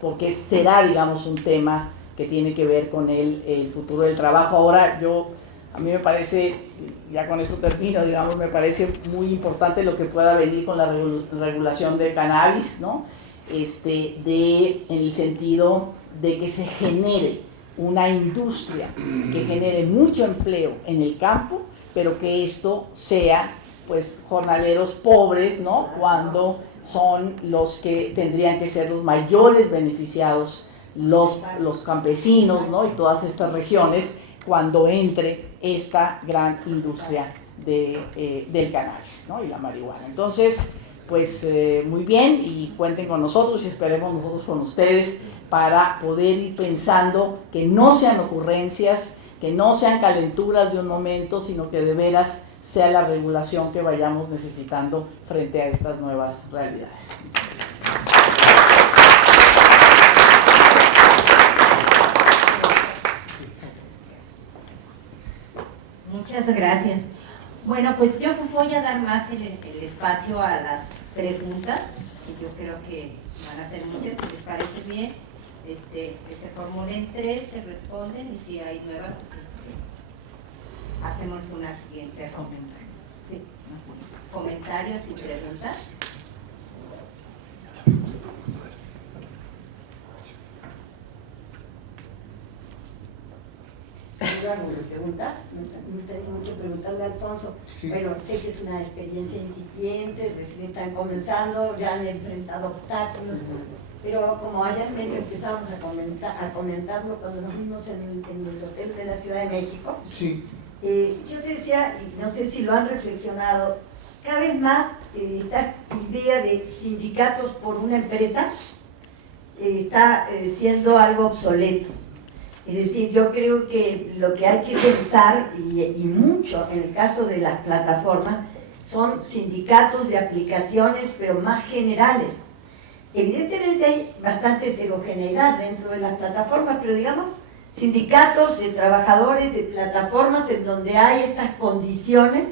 porque será, digamos, un tema que tiene que ver con el futuro del trabajo. Ahora, a mí me parece, ya con eso termino, digamos, me parece muy importante lo que pueda venir con la regulación de cannabis, ¿no? En el sentido de que se genere una industria que genere mucho empleo en el campo, pero que esto sea, pues, jornaleros pobres, ¿no? Cuando son los que tendrían que ser los mayores beneficiados, los campesinos, ¿no? Y todas estas regiones, cuando entre esta gran industria del cannabis, ¿no? Y la marihuana. Entonces, pues muy bien, y cuenten con nosotros y esperemos nosotros con ustedes para poder ir pensando que no sean ocurrencias, que no sean calenturas de un momento, sino que de veras sea la regulación que vayamos necesitando frente a estas nuevas realidades. Muchas gracias. Bueno, pues yo voy a dar más el espacio a las preguntas, que yo creo que van a ser muchas, si les parece bien, que se formulen 3, se responden, y si hay nuevas, hacemos una siguiente ronda. Sí, comentarios y preguntas. Yo hago una pregunta, me gustaría mucho preguntarle a Alfonso. Sí. Bueno, sé que es una experiencia incipiente, recién están comenzando, ya han enfrentado obstáculos, pero como ayer medio empezamos a comentarlo cuando nos vimos en el hotel de la Ciudad de México, Sí. yo te decía, y no sé si lo han reflexionado, cada vez más esta idea de sindicatos por una empresa está siendo algo obsoleto. Es decir, yo creo que lo que hay que pensar, y mucho en el caso de las plataformas, son sindicatos de aplicaciones, pero más generales. Evidentemente hay bastante heterogeneidad dentro de las plataformas, pero digamos, sindicatos de trabajadores de plataformas en donde hay estas condiciones,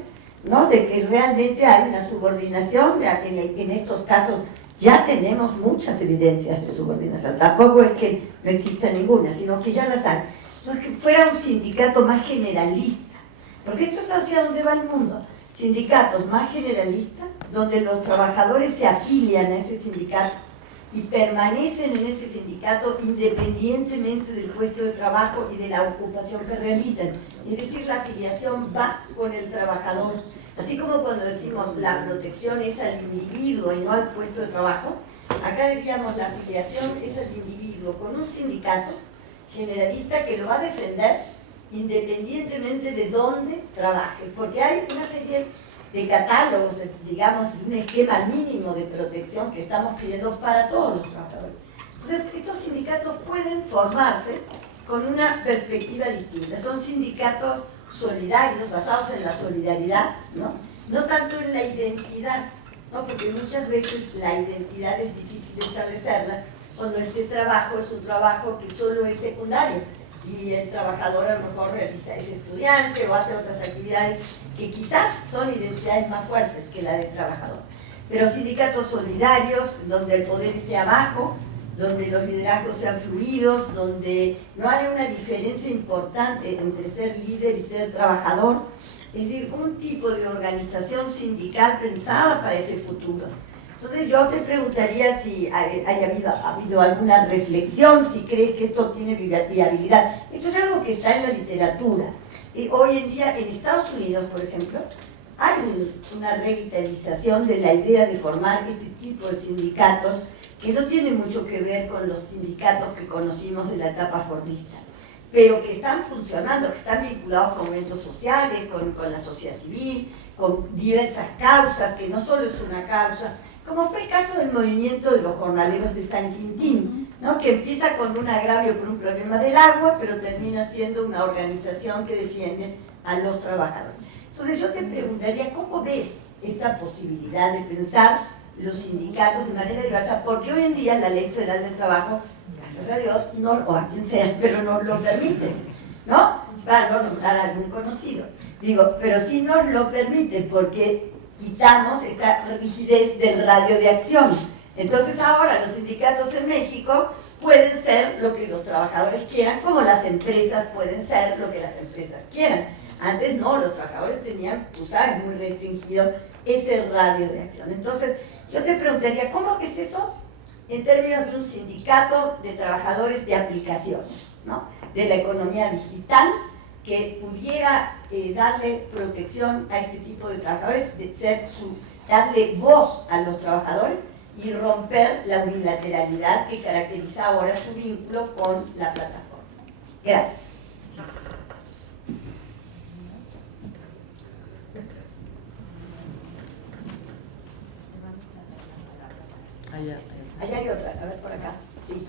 ¿no? De que realmente hay una subordinación. En estos casos ya tenemos muchas evidencias de subordinación, tampoco es que no exista ninguna, sino que ya las hay. Entonces, que fuera un sindicato más generalista, porque esto es hacia donde va el mundo. Sindicatos más generalistas, donde los trabajadores se afilian a ese sindicato y permanecen en ese sindicato independientemente del puesto de trabajo y de la ocupación que realicen. Es decir, la afiliación va con el trabajador. Así como cuando decimos la protección es al individuo y no al puesto de trabajo, acá diríamos la afiliación es al individuo con un sindicato generalista que lo va a defender independientemente de dónde trabaje, porque hay una serie de catálogos, digamos, de un esquema mínimo de protección que estamos pidiendo para todos los trabajadores. Entonces, estos sindicatos pueden formarse con una perspectiva distinta. Son sindicatos solidarios, basados en la solidaridad, no tanto en la identidad, ¿no? Porque muchas veces la identidad es difícil de establecerla cuando este trabajo es un trabajo que solo es secundario y el trabajador a lo mejor es estudiante o hace otras actividades que quizás son identidades más fuertes que la del trabajador. Pero sindicatos solidarios, donde el poder esté abajo donde los liderazgos sean fluidos, donde no haya una diferencia importante entre ser líder y ser trabajador. Es decir, un tipo de organización sindical pensada para ese futuro. Entonces yo te preguntaría si ha habido alguna reflexión, si crees que esto tiene viabilidad. Esto es algo que está en la literatura. Hoy en día en Estados Unidos, por ejemplo, hay una revitalización de la idea de formar este tipo de sindicatos que no tienen mucho que ver con los sindicatos que conocimos en la etapa fordista, pero que están funcionando, que están vinculados con eventos sociales, con la sociedad civil, con diversas causas, que no solo es una causa, como fue el caso del movimiento de los jornaleros de San Quintín, ¿no? Que empieza con un agravio por un problema del agua, pero termina siendo una organización que defiende a los trabajadores. Entonces yo te preguntaría, ¿cómo ves esta posibilidad de pensar los sindicatos de manera diversa? Porque hoy en día la Ley Federal del Trabajo, gracias a Dios, no, o a quien sea, pero nos lo permite, ¿no? Para no nombrar a algún conocido. Digo, pero sí nos lo permite porque quitamos esta rigidez del radio de acción. Entonces ahora los sindicatos en México pueden ser lo que los trabajadores quieran, como las empresas pueden ser lo que las empresas quieran. Antes no, los trabajadores tenían, tú sabes, muy restringido ese radio de acción. Entonces, yo te preguntaría, ¿cómo es eso en términos de un sindicato de trabajadores de aplicaciones, ¿no? De la economía digital, que pudiera darle protección a este tipo de trabajadores, darle voz a los trabajadores y romper la unilateralidad que caracteriza ahora su vínculo con la plataforma? Gracias. Allá hay otra, a ver por acá. Sí.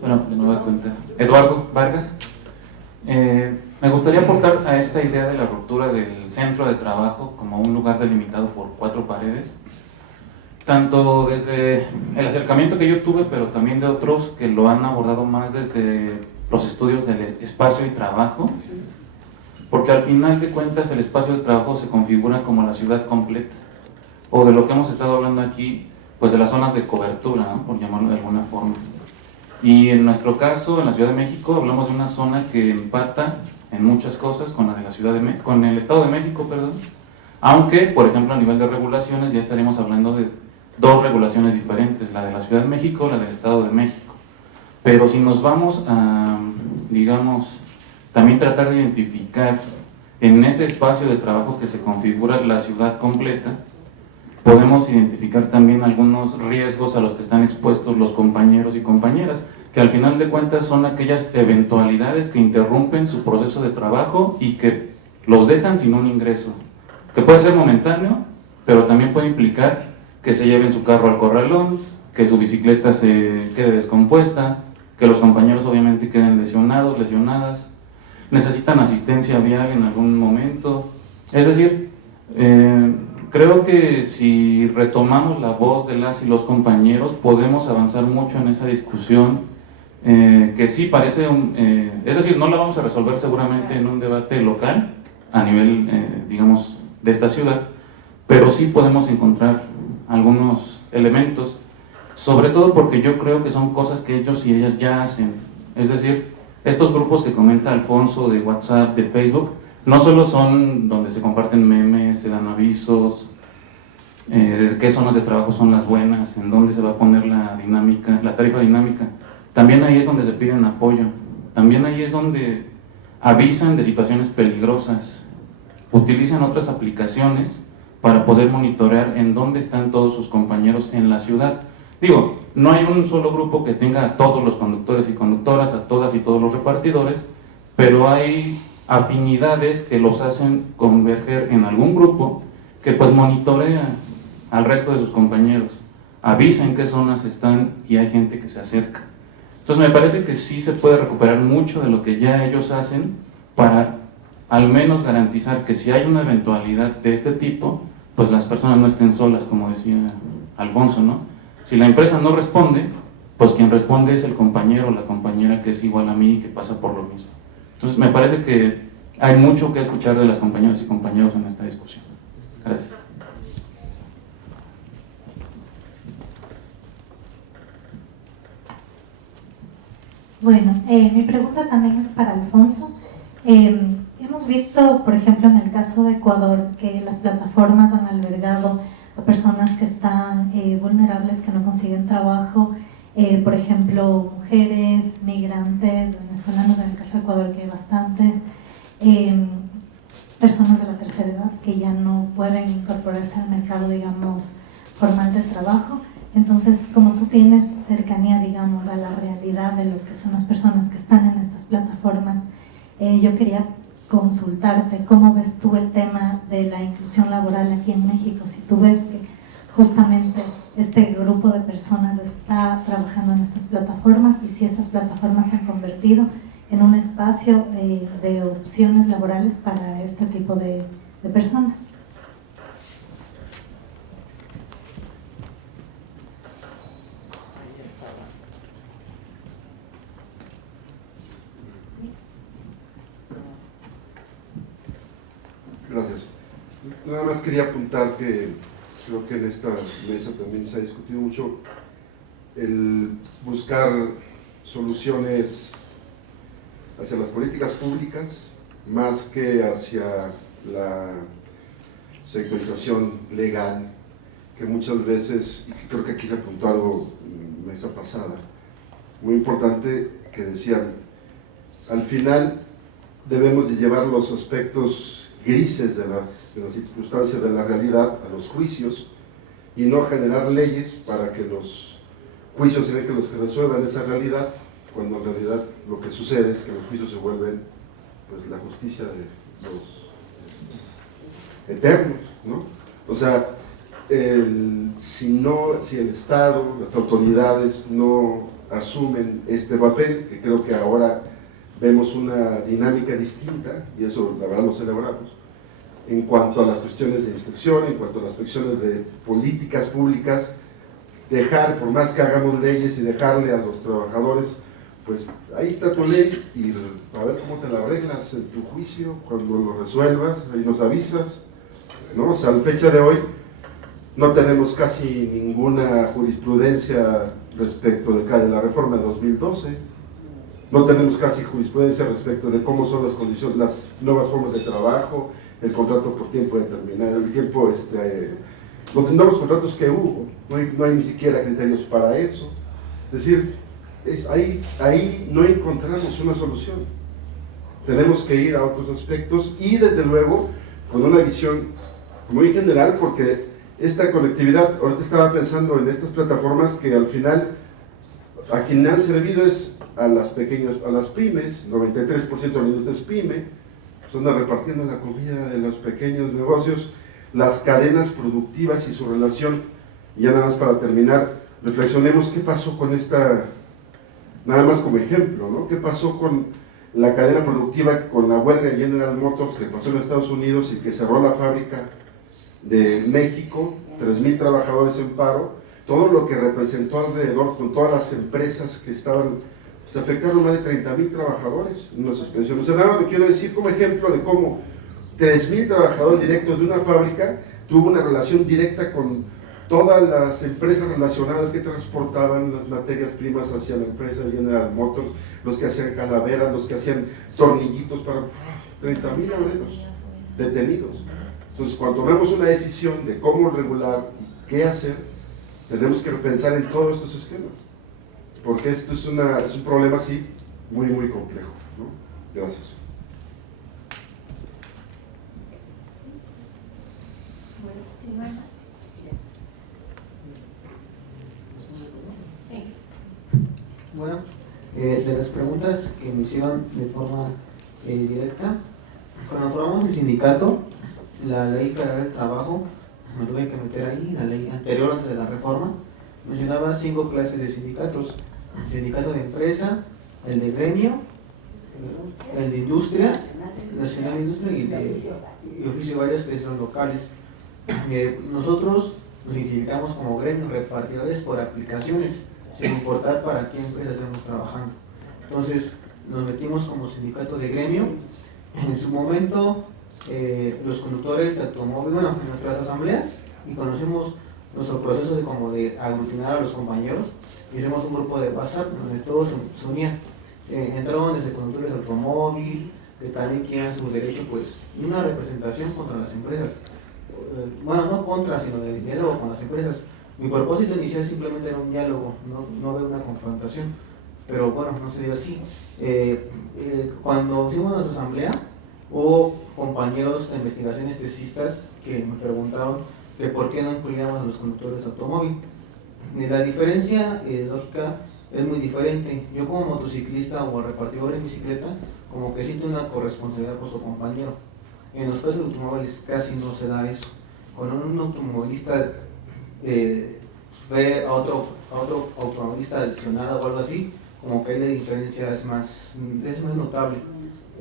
Bueno, de nueva cuenta. Eduardo Vargas. Me gustaría aportar a esta idea de la ruptura del centro de trabajo como un lugar delimitado por 4 paredes, tanto desde el acercamiento que yo tuve, pero también de otros que lo han abordado más desde los estudios del espacio y trabajo, porque al final de cuentas el espacio de trabajo se configura como la ciudad completa, o de lo que hemos estado hablando aquí, pues de las zonas de cobertura, ¿no? Por llamarlo de alguna forma. Y en nuestro caso, en la Ciudad de México, hablamos de una zona que empata en muchas cosas con la de la con el Estado de México, perdón. Aunque, por ejemplo, a nivel de regulaciones ya estaríamos hablando de 2 regulaciones diferentes, la de la Ciudad de México, la del Estado de México. Pero si nos vamos a, digamos, también tratar de identificar en ese espacio de trabajo que se configura la ciudad completa, podemos identificar también algunos riesgos a los que están expuestos los compañeros y compañeras, que al final de cuentas son aquellas eventualidades que interrumpen su proceso de trabajo y que los dejan sin un ingreso, que puede ser momentáneo, pero también puede implicar que se lleven su carro al corralón, que su bicicleta se quede descompuesta, que los compañeros obviamente queden lesionados, lesionadas, necesitan asistencia vial en algún momento. Es decir, creo que si retomamos la voz de las y los compañeros podemos avanzar mucho en esa discusión, que sí parece es decir, no la vamos a resolver seguramente en un debate local a nivel, digamos, de esta ciudad, pero sí podemos encontrar algunos elementos, sobre todo porque yo creo que son cosas que ellos y ellas ya hacen. Es decir, estos grupos que comenta Alfonso de WhatsApp, de Facebook, no solo son donde se comparten memes, se dan avisos, qué zonas de trabajo son las buenas, en dónde se va a poner la dinámica, la tarifa dinámica. También ahí es donde se piden apoyo, también ahí es donde avisan de situaciones peligrosas, utilizan otras aplicaciones para poder monitorear en dónde están todos sus compañeros en la ciudad. Digo, no hay un solo grupo que tenga a todos los conductores y conductoras, a todas y todos los repartidores, pero hay afinidades que los hacen converger en algún grupo que pues monitorea al resto de sus compañeros, avisa en qué zonas están y hay gente que se acerca. Entonces me parece que sí se puede recuperar mucho de lo que ya ellos hacen para al menos garantizar que si hay una eventualidad de este tipo, pues las personas no estén solas, como decía Alfonso, ¿no? Si la empresa no responde, pues quien responde es el compañero o la compañera que es igual a mí y que pasa por lo mismo. Entonces me parece que hay mucho que escuchar de las compañeras y compañeros en esta discusión. Gracias. Bueno, mi pregunta también es para Alfonso. Hemos visto, por ejemplo, en el caso de Ecuador, que las plataformas han albergado a personas que están vulnerables, que no consiguen trabajo, por ejemplo, mujeres, migrantes, venezolanos, en el caso de Ecuador que hay bastantes, personas de la tercera edad que ya no pueden incorporarse al mercado, digamos, formal de trabajo. Entonces, como tú tienes cercanía, digamos, a la realidad de lo que son las personas que están en estas plataformas, yo quería consultarte cómo ves tú el tema de la inclusión laboral aquí en México, si tú ves que justamente este grupo de personas está trabajando en estas plataformas y si estas plataformas se han convertido en un espacio de opciones laborales para este tipo de personas. Gracias. Nada más quería apuntar que creo que en esta mesa también se ha discutido mucho el buscar soluciones hacia las políticas públicas más que hacia la sectorización legal, que muchas veces, y creo que aquí se apuntó algo en mesa pasada, muy importante, que decían, al final debemos de llevar los aspectos grises de las circunstancias de la realidad a los juicios y no generar leyes para que los juicios sean los que resuelvan esa realidad, cuando en realidad lo que sucede es que los juicios se vuelven pues la justicia de los eternos, ¿no? O sea, si el Estado, las autoridades no asumen este papel, que creo que ahora vemos una dinámica distinta, y eso la verdad lo celebramos, en cuanto a las cuestiones de inspección, en cuanto a las cuestiones de políticas públicas, dejar, por más que hagamos leyes y dejarle a los trabajadores, pues ahí está tu ley y a ver cómo te la arreglas en tu juicio, cuando lo resuelvas, ahí nos avisas, ¿no? O sea, a la fecha de hoy no tenemos casi ninguna jurisprudencia respecto de la reforma de 2012, no tenemos casi jurisprudencia respecto de cómo son las condiciones, las nuevas formas de trabajo, el contrato por tiempo determinado, el tiempo, los nuevos contratos que hubo, no hay ni siquiera criterios para eso. Es decir, ahí no encontramos una solución. Tenemos que ir a otros aspectos y desde luego con una visión muy general, porque esta conectividad, ahorita estaba pensando en estas plataformas que al final a quien le han servido es a las pymes, 93% de la industria es pyme, son repartiendo la comida de los pequeños negocios, las cadenas productivas y su relación. Y ya nada más para terminar, reflexionemos qué pasó con esta, nada más como ejemplo, ¿no? ¿Qué pasó con la cadena productiva, con la huelga de General Motors que pasó en Estados Unidos y que cerró la fábrica de México, 3,000 trabajadores en paro, todo lo que representó alrededor con todas las empresas que estaban, pues afectaron más de 30,000 trabajadores en una suspensión? O sea, nada más lo quiero decir como ejemplo de cómo 3,000 trabajadores directos de una fábrica tuvo una relación directa con todas las empresas relacionadas que transportaban las materias primas hacia la empresa de General Motors, los que hacían calaveras, los que hacían tornillitos para 30,000 obreros detenidos. Entonces, cuando tomemos una decisión de cómo regular y qué hacer, tenemos que pensar en todos estos esquemas, porque esto es un problema así muy, muy complejo, ¿no? Gracias. Bueno, de las preguntas que me hicieron de forma directa, cuando formamos el sindicato, la Ley Federal del Trabajo, me tuve que meter ahí, la ley anterior antes de la reforma, mencionaba 5 clases de sindicatos: el sindicato de empresa, el de gremio, el de industria, nacional de industria y oficio varios que son locales. Nosotros nos identificamos como gremios repartidores por aplicaciones, sin importar para qué empresa estamos trabajando. Entonces nos metimos como sindicato de gremio En su momento, los conductores de automóvil, bueno, en nuestras asambleas, y conocimos nuestro proceso de aglutinar a los compañeros, hicimos un grupo de WhatsApp donde todos se unían. Entraron desde conductores de automóvil, que también quieran su derecho, pues, una representación contra las empresas. Bueno, no contra, sino de diálogo con las empresas. Mi propósito inicial simplemente era un diálogo, no veo una confrontación, pero bueno, no se dio así. Cuando hicimos nuestra asamblea, hubo compañeros de investigaciones tesistas que me preguntaron que por qué no incluíamos a los conductores de automóvil. La diferencia lógica es muy diferente. Yo como motociclista o repartidor en bicicleta, como que siento una corresponsabilidad por su compañero. En los casos de automóviles casi no se da eso. Cuando un automovilista ve a otro automovilista adicionado o algo así, como que ahí la diferencia es más notable,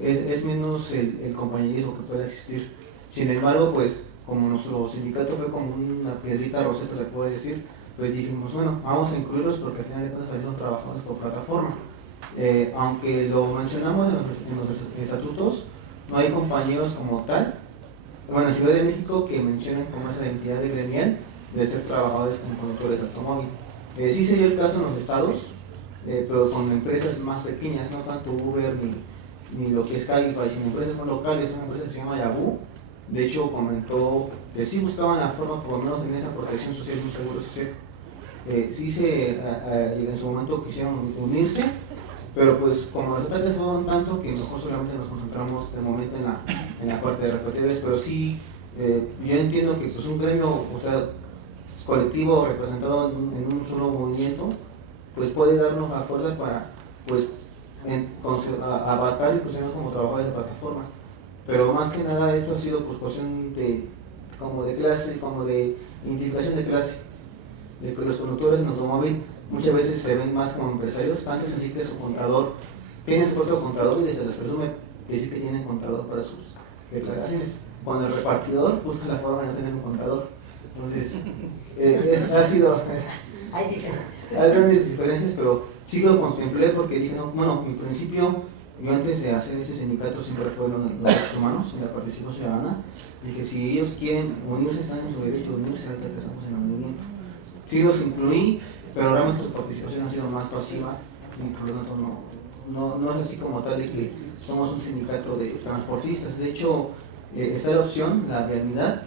es menos el compañerismo que puede existir. Sin embargo, pues como nuestro sindicato fue como una piedrita roseta, se puede decir, pues dijimos, bueno, vamos a incluirlos porque al final de cuentas también son trabajadores por plataforma. Aunque lo mencionamos en los estatutos, no hay compañeros como tal, bueno, en Ciudad de México, que mencionen como esa identidad de gremial de ser trabajadores como conductores de automóvil. Sí se dio el caso en los estados, pero con empresas más pequeñas, no tanto Uber ni lo que es Cabify, sino empresas más locales. Una empresa que se llama Yahoo, de hecho comentó que sí buscaban la forma, por lo menos en esa protección social y un seguro social. En su momento quisieron unirse, pero pues como los ataques fueron tanto que mejor solamente nos concentramos de momento en la parte de repartidores. Pero sí, yo entiendo que pues un gremio, o sea, colectivo representado en un solo movimiento, pues puede darnos la fuerza para pues abarcar y funcionar como trabajadores de plataforma. Pero más que nada esto ha sido pues cuestión de clase, como de identificación de clase, de que los conductores en automóvil muchas veces se ven más como empresarios, tanto es así que su contador tiene su propio contador y se les presume decir que tienen contador para sus declaraciones, cuando el repartidor busca la forma de no tener un contador. Entonces, hay grandes diferencias, pero sí lo contemplé porque dije, no, bueno, mi principio, yo antes de hacer ese sindicato siempre fueron los derechos humanos, en la participación ciudadana. Dije, si ellos quieren unirse, están en su derecho de unirse, ahorita que estamos en el movimiento. Sí los incluí, pero realmente su participación ha sido más pasiva y por lo tanto no es así como tal de que somos un sindicato de transportistas. De hecho, está la opción, la vialidad.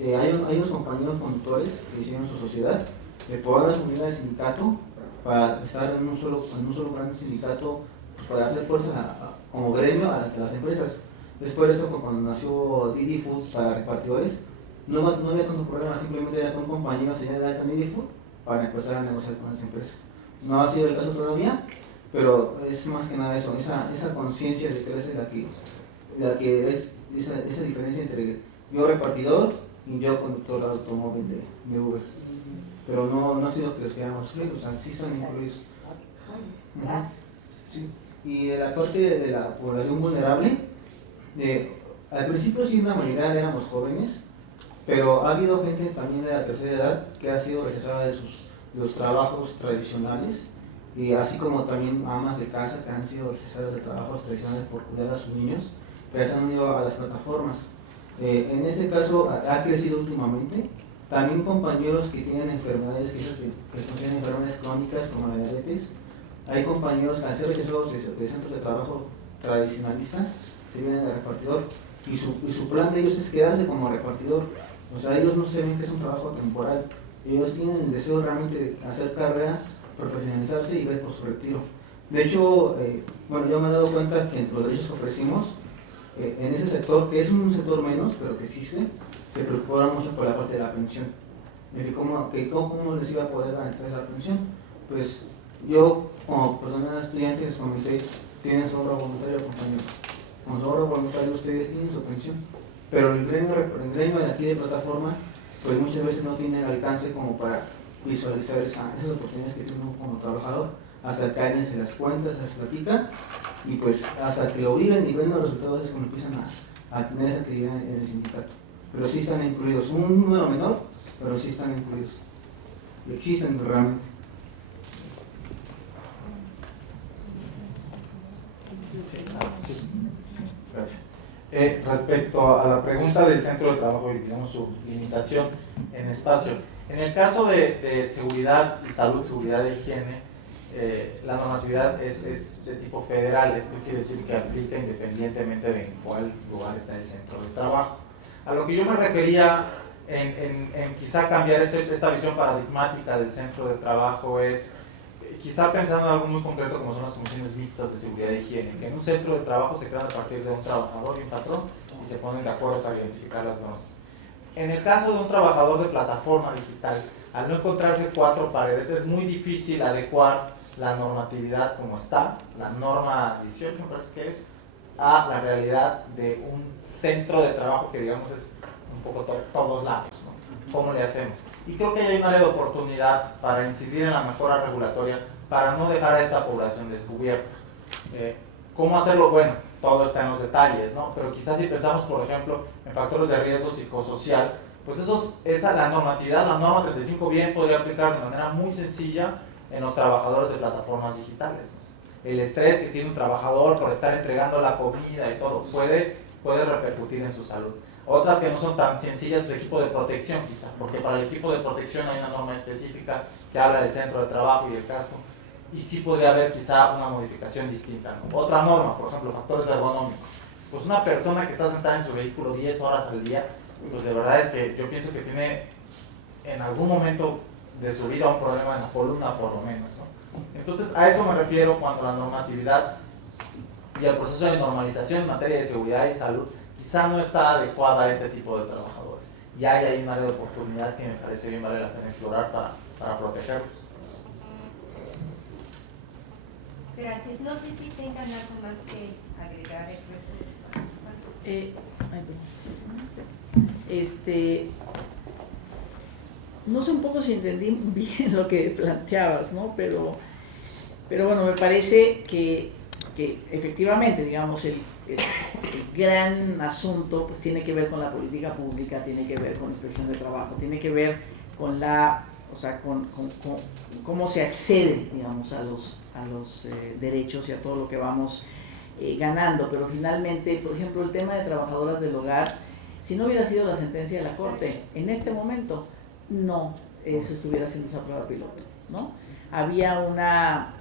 Hay unos compañeros conductores que hicieron su sociedad, de poder asumir al sindicato para estar en un solo gran sindicato, pues para hacer fuerza como gremio a las empresas. Después de eso, cuando nació Didi Food para repartidores, no había tanto problema, simplemente era que un compañero se llama de Didi Food para empezar a negociar con esa empresa. No ha sido el caso todavía, pero es más que nada eso, esa conciencia de clase la que es esa diferencia entre yo repartidor y yo conductor de automóvil de Uber. Pero no ha sido que los quedamos excluidos, o sea, sí están incluidos. Sí. Y de la parte de la población vulnerable, al principio sí, la mayoría éramos jóvenes, pero ha habido gente también de la tercera edad que ha sido rechazada de los trabajos tradicionales, y así como también amas de casa que han sido rechazadas de trabajos tradicionales por cuidar a sus niños, que se han unido a las plataformas. En este caso ha crecido últimamente. También compañeros que tienen enfermedades que tienen enfermedades crónicas como la diabetes. Hay compañeros que al ser rechazados de centros de trabajo tradicionalistas se vienen de repartidor, y su plan de ellos es quedarse como repartidor. O sea, ellos no se ven que es un trabajo temporal, ellos tienen el deseo realmente de hacer carrera, profesionalizarse y ver por su retiro. De hecho, yo me he dado cuenta que entre los derechos que ofrecimos, en ese sector, que es un sector menos, pero que existe, se preocuparon mucho por la parte de la pensión, de cómo les iba a poder garantizar esa pensión. Pues yo, como persona estudiante, les comenté, tienen su obra voluntaria, compañeros. Con su obra voluntaria ustedes tienen su pensión, pero el gremio de aquí de plataforma, pues muchas veces no tiene el alcance como para visualizar esas oportunidades que tiene uno como trabajador, hasta que alguien se las cuenta, se las platica, y pues hasta que lo viven y ven los resultados es cuando empiezan a tener esa actividad en el sindicato. Pero sí están incluidos, un número menor, pero sí están incluidos. Existen realmente. Gracias. Respecto a la pregunta del centro de trabajo y digamos su limitación en espacio, en el caso de seguridad y salud, seguridad e higiene, la normatividad es de tipo federal. Esto quiere decir que aplica independientemente de en cuál lugar está el centro de trabajo. A lo que yo me refería en quizá cambiar esta visión paradigmática del centro de trabajo es quizá pensando en algo muy concreto como son las comisiones mixtas de seguridad y higiene, que en un centro de trabajo se crean a partir de un trabajador y un patrón y se ponen de acuerdo para identificar las normas. En el caso de un trabajador de plataforma digital, al no encontrarse 4 paredes, es muy difícil adecuar la normatividad como está, la norma 18 me parece que es, a la realidad de un centro de trabajo que digamos es un poco todos lados, ¿no? ¿Cómo le hacemos? Y creo que hay una área de oportunidad para incidir en la mejora regulatoria para no dejar a esta población descubierta. ¿Cómo hacerlo? Bueno, todo está en los detalles, ¿no? Pero quizás si pensamos, por ejemplo, en factores de riesgo psicosocial, pues la normatividad, la norma 35 bien podría aplicar de manera muy sencilla en los trabajadores de plataformas digitales, ¿no? El estrés que tiene un trabajador por estar entregando la comida y todo puede repercutir en su salud. Otras que no son tan sencillas, pues equipo de protección quizá, porque para el equipo de protección hay una norma específica que habla del centro de trabajo y el casco, y sí podría haber quizá una modificación distinta, ¿no? Otra norma, por ejemplo, factores ergonómicos. Pues una persona que está sentada en su vehículo 10 horas al día, pues de verdad es que yo pienso que tiene en algún momento de su vida un problema en la columna por lo menos, ¿no? Entonces a eso me refiero cuando la normatividad y el proceso de normalización en materia de seguridad y salud quizá no está adecuada a este tipo de trabajadores. Y hay ahí un área de oportunidad que me parece bien vale la pena explorar para protegerlos. Gracias. No sé si tengan algo más que agregar el resto. No sé un poco si entendí bien lo que planteabas, ¿no? Pero bueno, me parece que efectivamente, digamos, el gran asunto pues tiene que ver con la política pública, tiene que ver con la inspección de trabajo, tiene que ver con con cómo se accede, digamos, a los derechos y a todo lo que vamos ganando. Pero finalmente, por ejemplo, el tema de trabajadoras del hogar, si no hubiera sido la sentencia de la Corte, en este momento no se estuviera haciendo esa prueba piloto, ¿no? Había una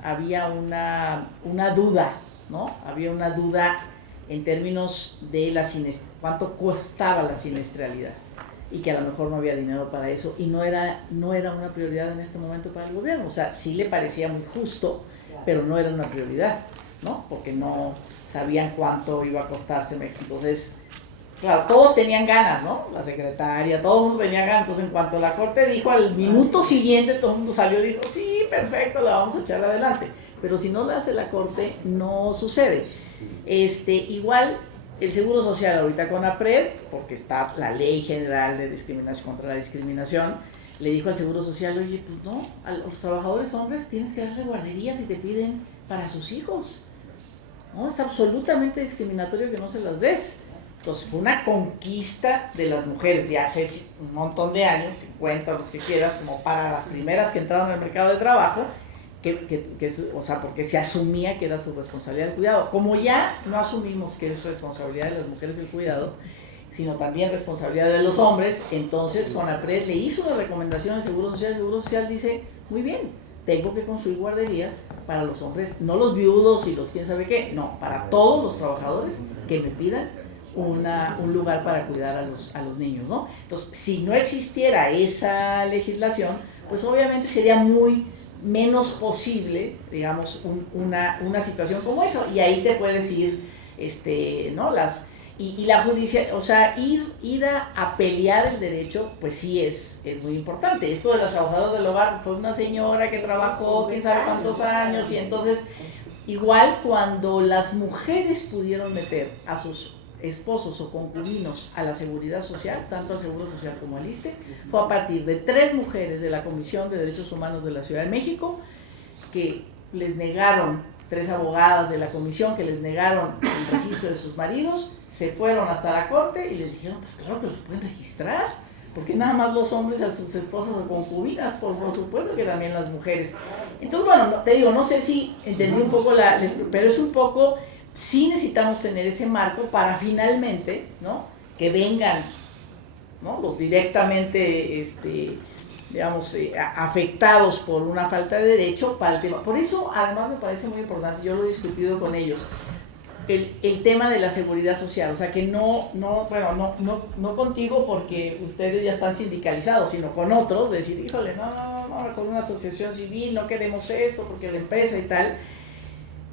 duda, ¿no? Había una duda en términos de cuánto costaba la siniestralidad y que a lo mejor no había dinero para eso y no era una prioridad en este momento para el gobierno. O sea, sí le parecía muy justo, pero no era una prioridad, ¿no? Porque no sabían cuánto iba a costarse. Entonces, claro, todos tenían ganas, ¿no? La secretaria, todo el mundo tenía ganas. Entonces, en cuanto la Corte dijo, al minuto siguiente todo el mundo salió y dijo, sí, perfecto, la vamos a echar adelante. Pero si no la hace la Corte, no sucede. Igual, el Seguro Social ahorita con APRED, porque está la Ley General de Discriminación contra la Discriminación, le dijo al Seguro Social, oye, pues no, a los trabajadores hombres tienes que darle guarderías y te piden para sus hijos. No, es absolutamente discriminatorio que no se las des. Entonces fue una conquista de las mujeres de hace un montón de años, 50 o los que quieras, como para las primeras que entraron al mercado de trabajo, porque se asumía que era su responsabilidad el cuidado. Como ya no asumimos que es responsabilidad de las mujeres el cuidado, sino también responsabilidad de los hombres, entonces CONAPRED le hizo una recomendación al Seguro Social. El Seguro Social dice, muy bien, tengo que construir guarderías para los hombres, no los viudos y los quién sabe qué, no, para todos los trabajadores que me pidan un lugar para cuidar a los niños, ¿no? Entonces, si no existiera esa legislación, pues obviamente sería muy menos posible, digamos, una situación como eso, y ahí te puedes ir, ¿no? Y la justicia, o sea, ir a pelear el derecho, pues sí es muy importante. Esto de las trabajadoras del hogar, fue una señora que trabajó quién sabe cuántos años, y entonces, igual cuando las mujeres pudieron meter a sus esposos o concubinos a la seguridad social, tanto al Seguro Social como al ISSSTE, fue a partir de 3 mujeres de la Comisión de Derechos Humanos de la Ciudad de México, que les negaron, 3 abogadas de la comisión que les negaron el registro de sus maridos, se fueron hasta la Corte y les dijeron, pues claro que los pueden registrar, porque nada más los hombres a sus esposas o concubinas, por supuesto que también las mujeres. Entonces, bueno, te digo, no sé si entendí un poco pero es un poco sí necesitamos tener ese marco para finalmente, ¿no?, que vengan, ¿no?, los directamente digamos, afectados por una falta de derecho para el tema. Por eso, además, me parece muy importante, yo lo he discutido con ellos, el tema de la seguridad social, o sea, que no contigo porque ustedes ya están sindicalizados, sino con otros, decir, híjole, no, con una asociación civil no queremos esto porque la empresa y tal,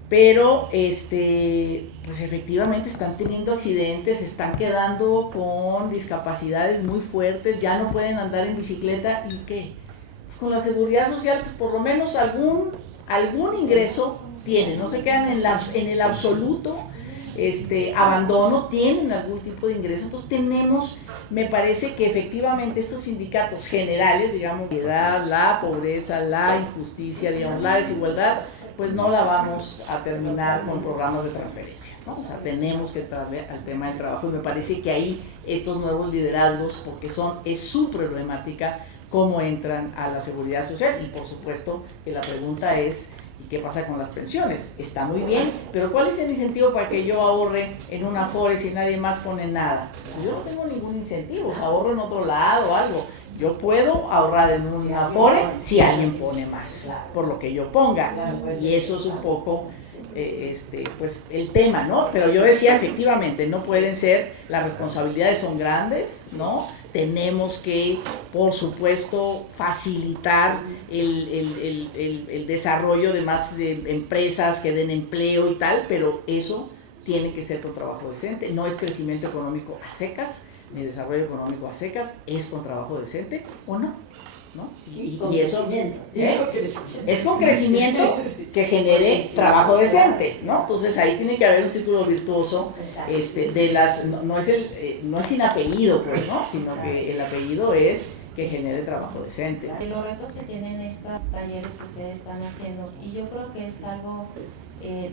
pero pues efectivamente están teniendo accidentes, están quedando con discapacidades muy fuertes, ya no pueden andar en bicicleta, ¿y qué? Pues con la seguridad social, pues por lo menos algún ingreso tienen, no se quedan en el absoluto abandono, tienen algún tipo de ingreso. Entonces tenemos, me parece que efectivamente estos sindicatos generales, digamos, la pobreza, la injusticia, digamos, la desigualdad, pues no la vamos a terminar con programas de transferencias, ¿no? O sea, tenemos que traer al tema del trabajo, y me parece que ahí estos nuevos liderazgos, porque es su problemática, cómo entran a la seguridad social. Y por supuesto que la pregunta es, ¿y qué pasa con las pensiones? Está muy bien, pero ¿cuál es el incentivo para que yo ahorre en una Afore si nadie más pone nada? Pues yo no tengo ningún incentivo, o sea, ahorro en otro lado o algo. Yo puedo ahorrar en una Afore si alguien pone más, por lo que yo ponga. Y eso es un poco pues el tema, ¿no? Pero yo decía, efectivamente, no pueden ser, las responsabilidades son grandes, ¿no? Tenemos que, por supuesto, facilitar el desarrollo de más de empresas que den empleo y tal, pero eso tiene que ser con trabajo decente. No es crecimiento económico a secas, ni desarrollo económico a secas, es con trabajo decente o no, ¿no? Y eso es con crecimiento que genere trabajo decente, ¿no? Entonces ahí tiene que haber un círculo virtuoso de las, no es sin apellido, pues, ¿no? Sino que el apellido es que genere trabajo decente. Los retos que tienen estos talleres que ustedes están haciendo, y yo creo que es algo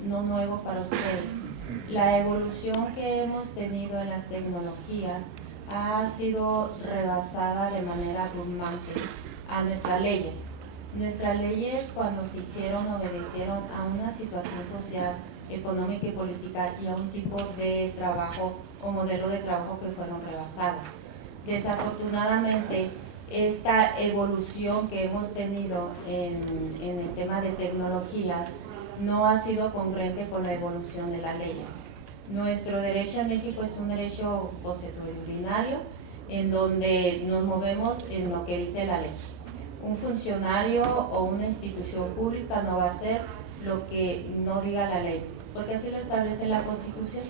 no nuevo para ustedes, la evolución que hemos tenido en las tecnologías ha sido rebasada de manera abrumante a nuestras leyes. Nuestras leyes, cuando se hicieron, obedecieron a una situación social, económica y política y a un tipo de trabajo o modelo de trabajo que fueron rebasados. Desafortunadamente, esta evolución que hemos tenido en el tema de tecnología no ha sido congruente con la evolución de las leyes. Nuestro derecho en México es un derecho consuetudinario en donde nos movemos en lo que dice la ley. Un funcionario o una institución pública no va a hacer lo que no diga la ley, porque así lo establece la Constitución.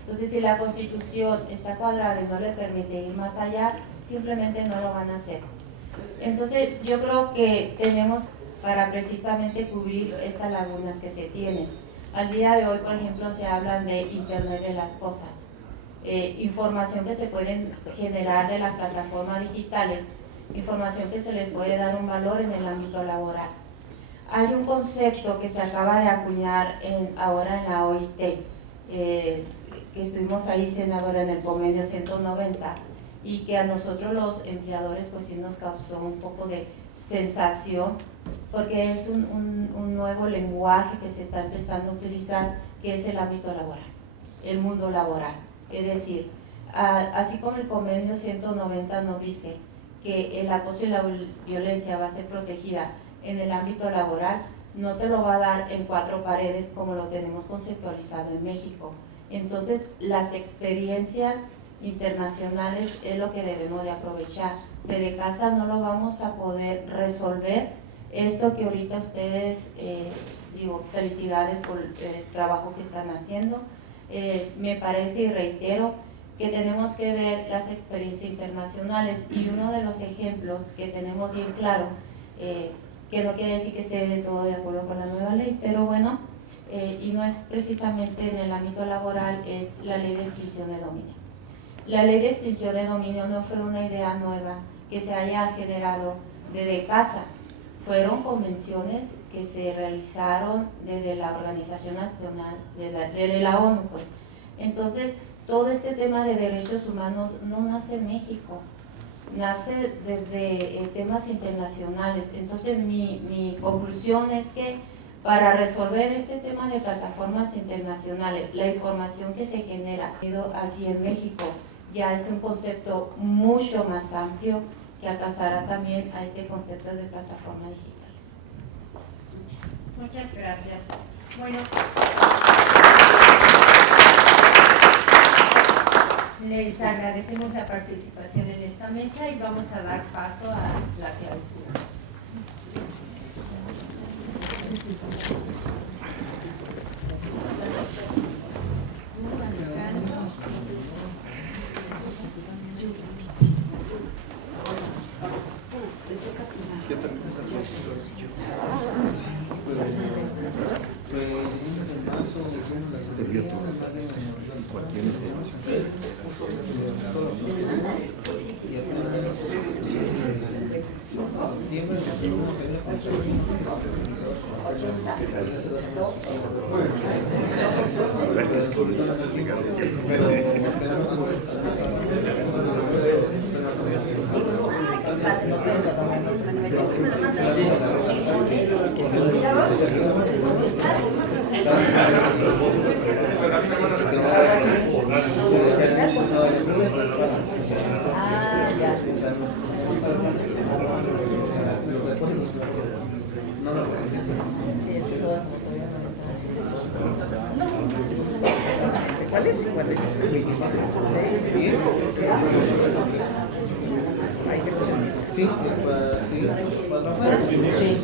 Entonces, si la Constitución está cuadrada y no le permite ir más allá, simplemente no lo van a hacer. Entonces, yo creo que tenemos para precisamente cubrir estas lagunas que se tienen. Al día de hoy, por ejemplo, se habla de Internet de las cosas, información que se pueden generar de las plataformas digitales, información que se les puede dar un valor en el ámbito laboral. Hay un concepto que se acaba de acuñar ahora en la OIT, que estuvimos ahí, senadora, en el convenio 190, y que a nosotros los empleadores pues sí nos causó un poco de sensación, porque es un nuevo lenguaje que se está empezando a utilizar, que es el ámbito laboral, el mundo laboral. Es decir, así como el convenio 190 nos dice que el acoso y la violencia va a ser protegida en el ámbito laboral, no te lo va a dar en cuatro paredes como lo tenemos conceptualizado en México. Entonces, las experiencias internacionales es lo que debemos de aprovechar. Desde casa no lo vamos a poder resolver. Esto que ahorita ustedes, felicidades por el trabajo que están haciendo. Me parece y reitero que tenemos que ver las experiencias internacionales, y uno de los ejemplos que tenemos bien claro, que no quiere decir que esté de todo de acuerdo con la nueva ley, pero bueno, y no es precisamente en el ámbito laboral, es la ley de extinción de dominio. La ley de extinción de dominio no fue una idea nueva que se haya generado desde casa, fueron convenciones que se realizaron desde la Organización Nacional, desde la ONU, pues. Entonces, todo este tema de derechos humanos no nace en México, nace desde temas internacionales. Entonces, mi conclusión es que para resolver este tema de plataformas internacionales. La información que se genera aquí en México ya es un concepto mucho más amplio que alcanzará también a este concepto de plataformas digitales. Muchas gracias. Bueno, les agradecemos la participación en esta mesa y vamos a dar paso a la clausura. ¿Cuál es? Sí, sí, para trabajar. Sí.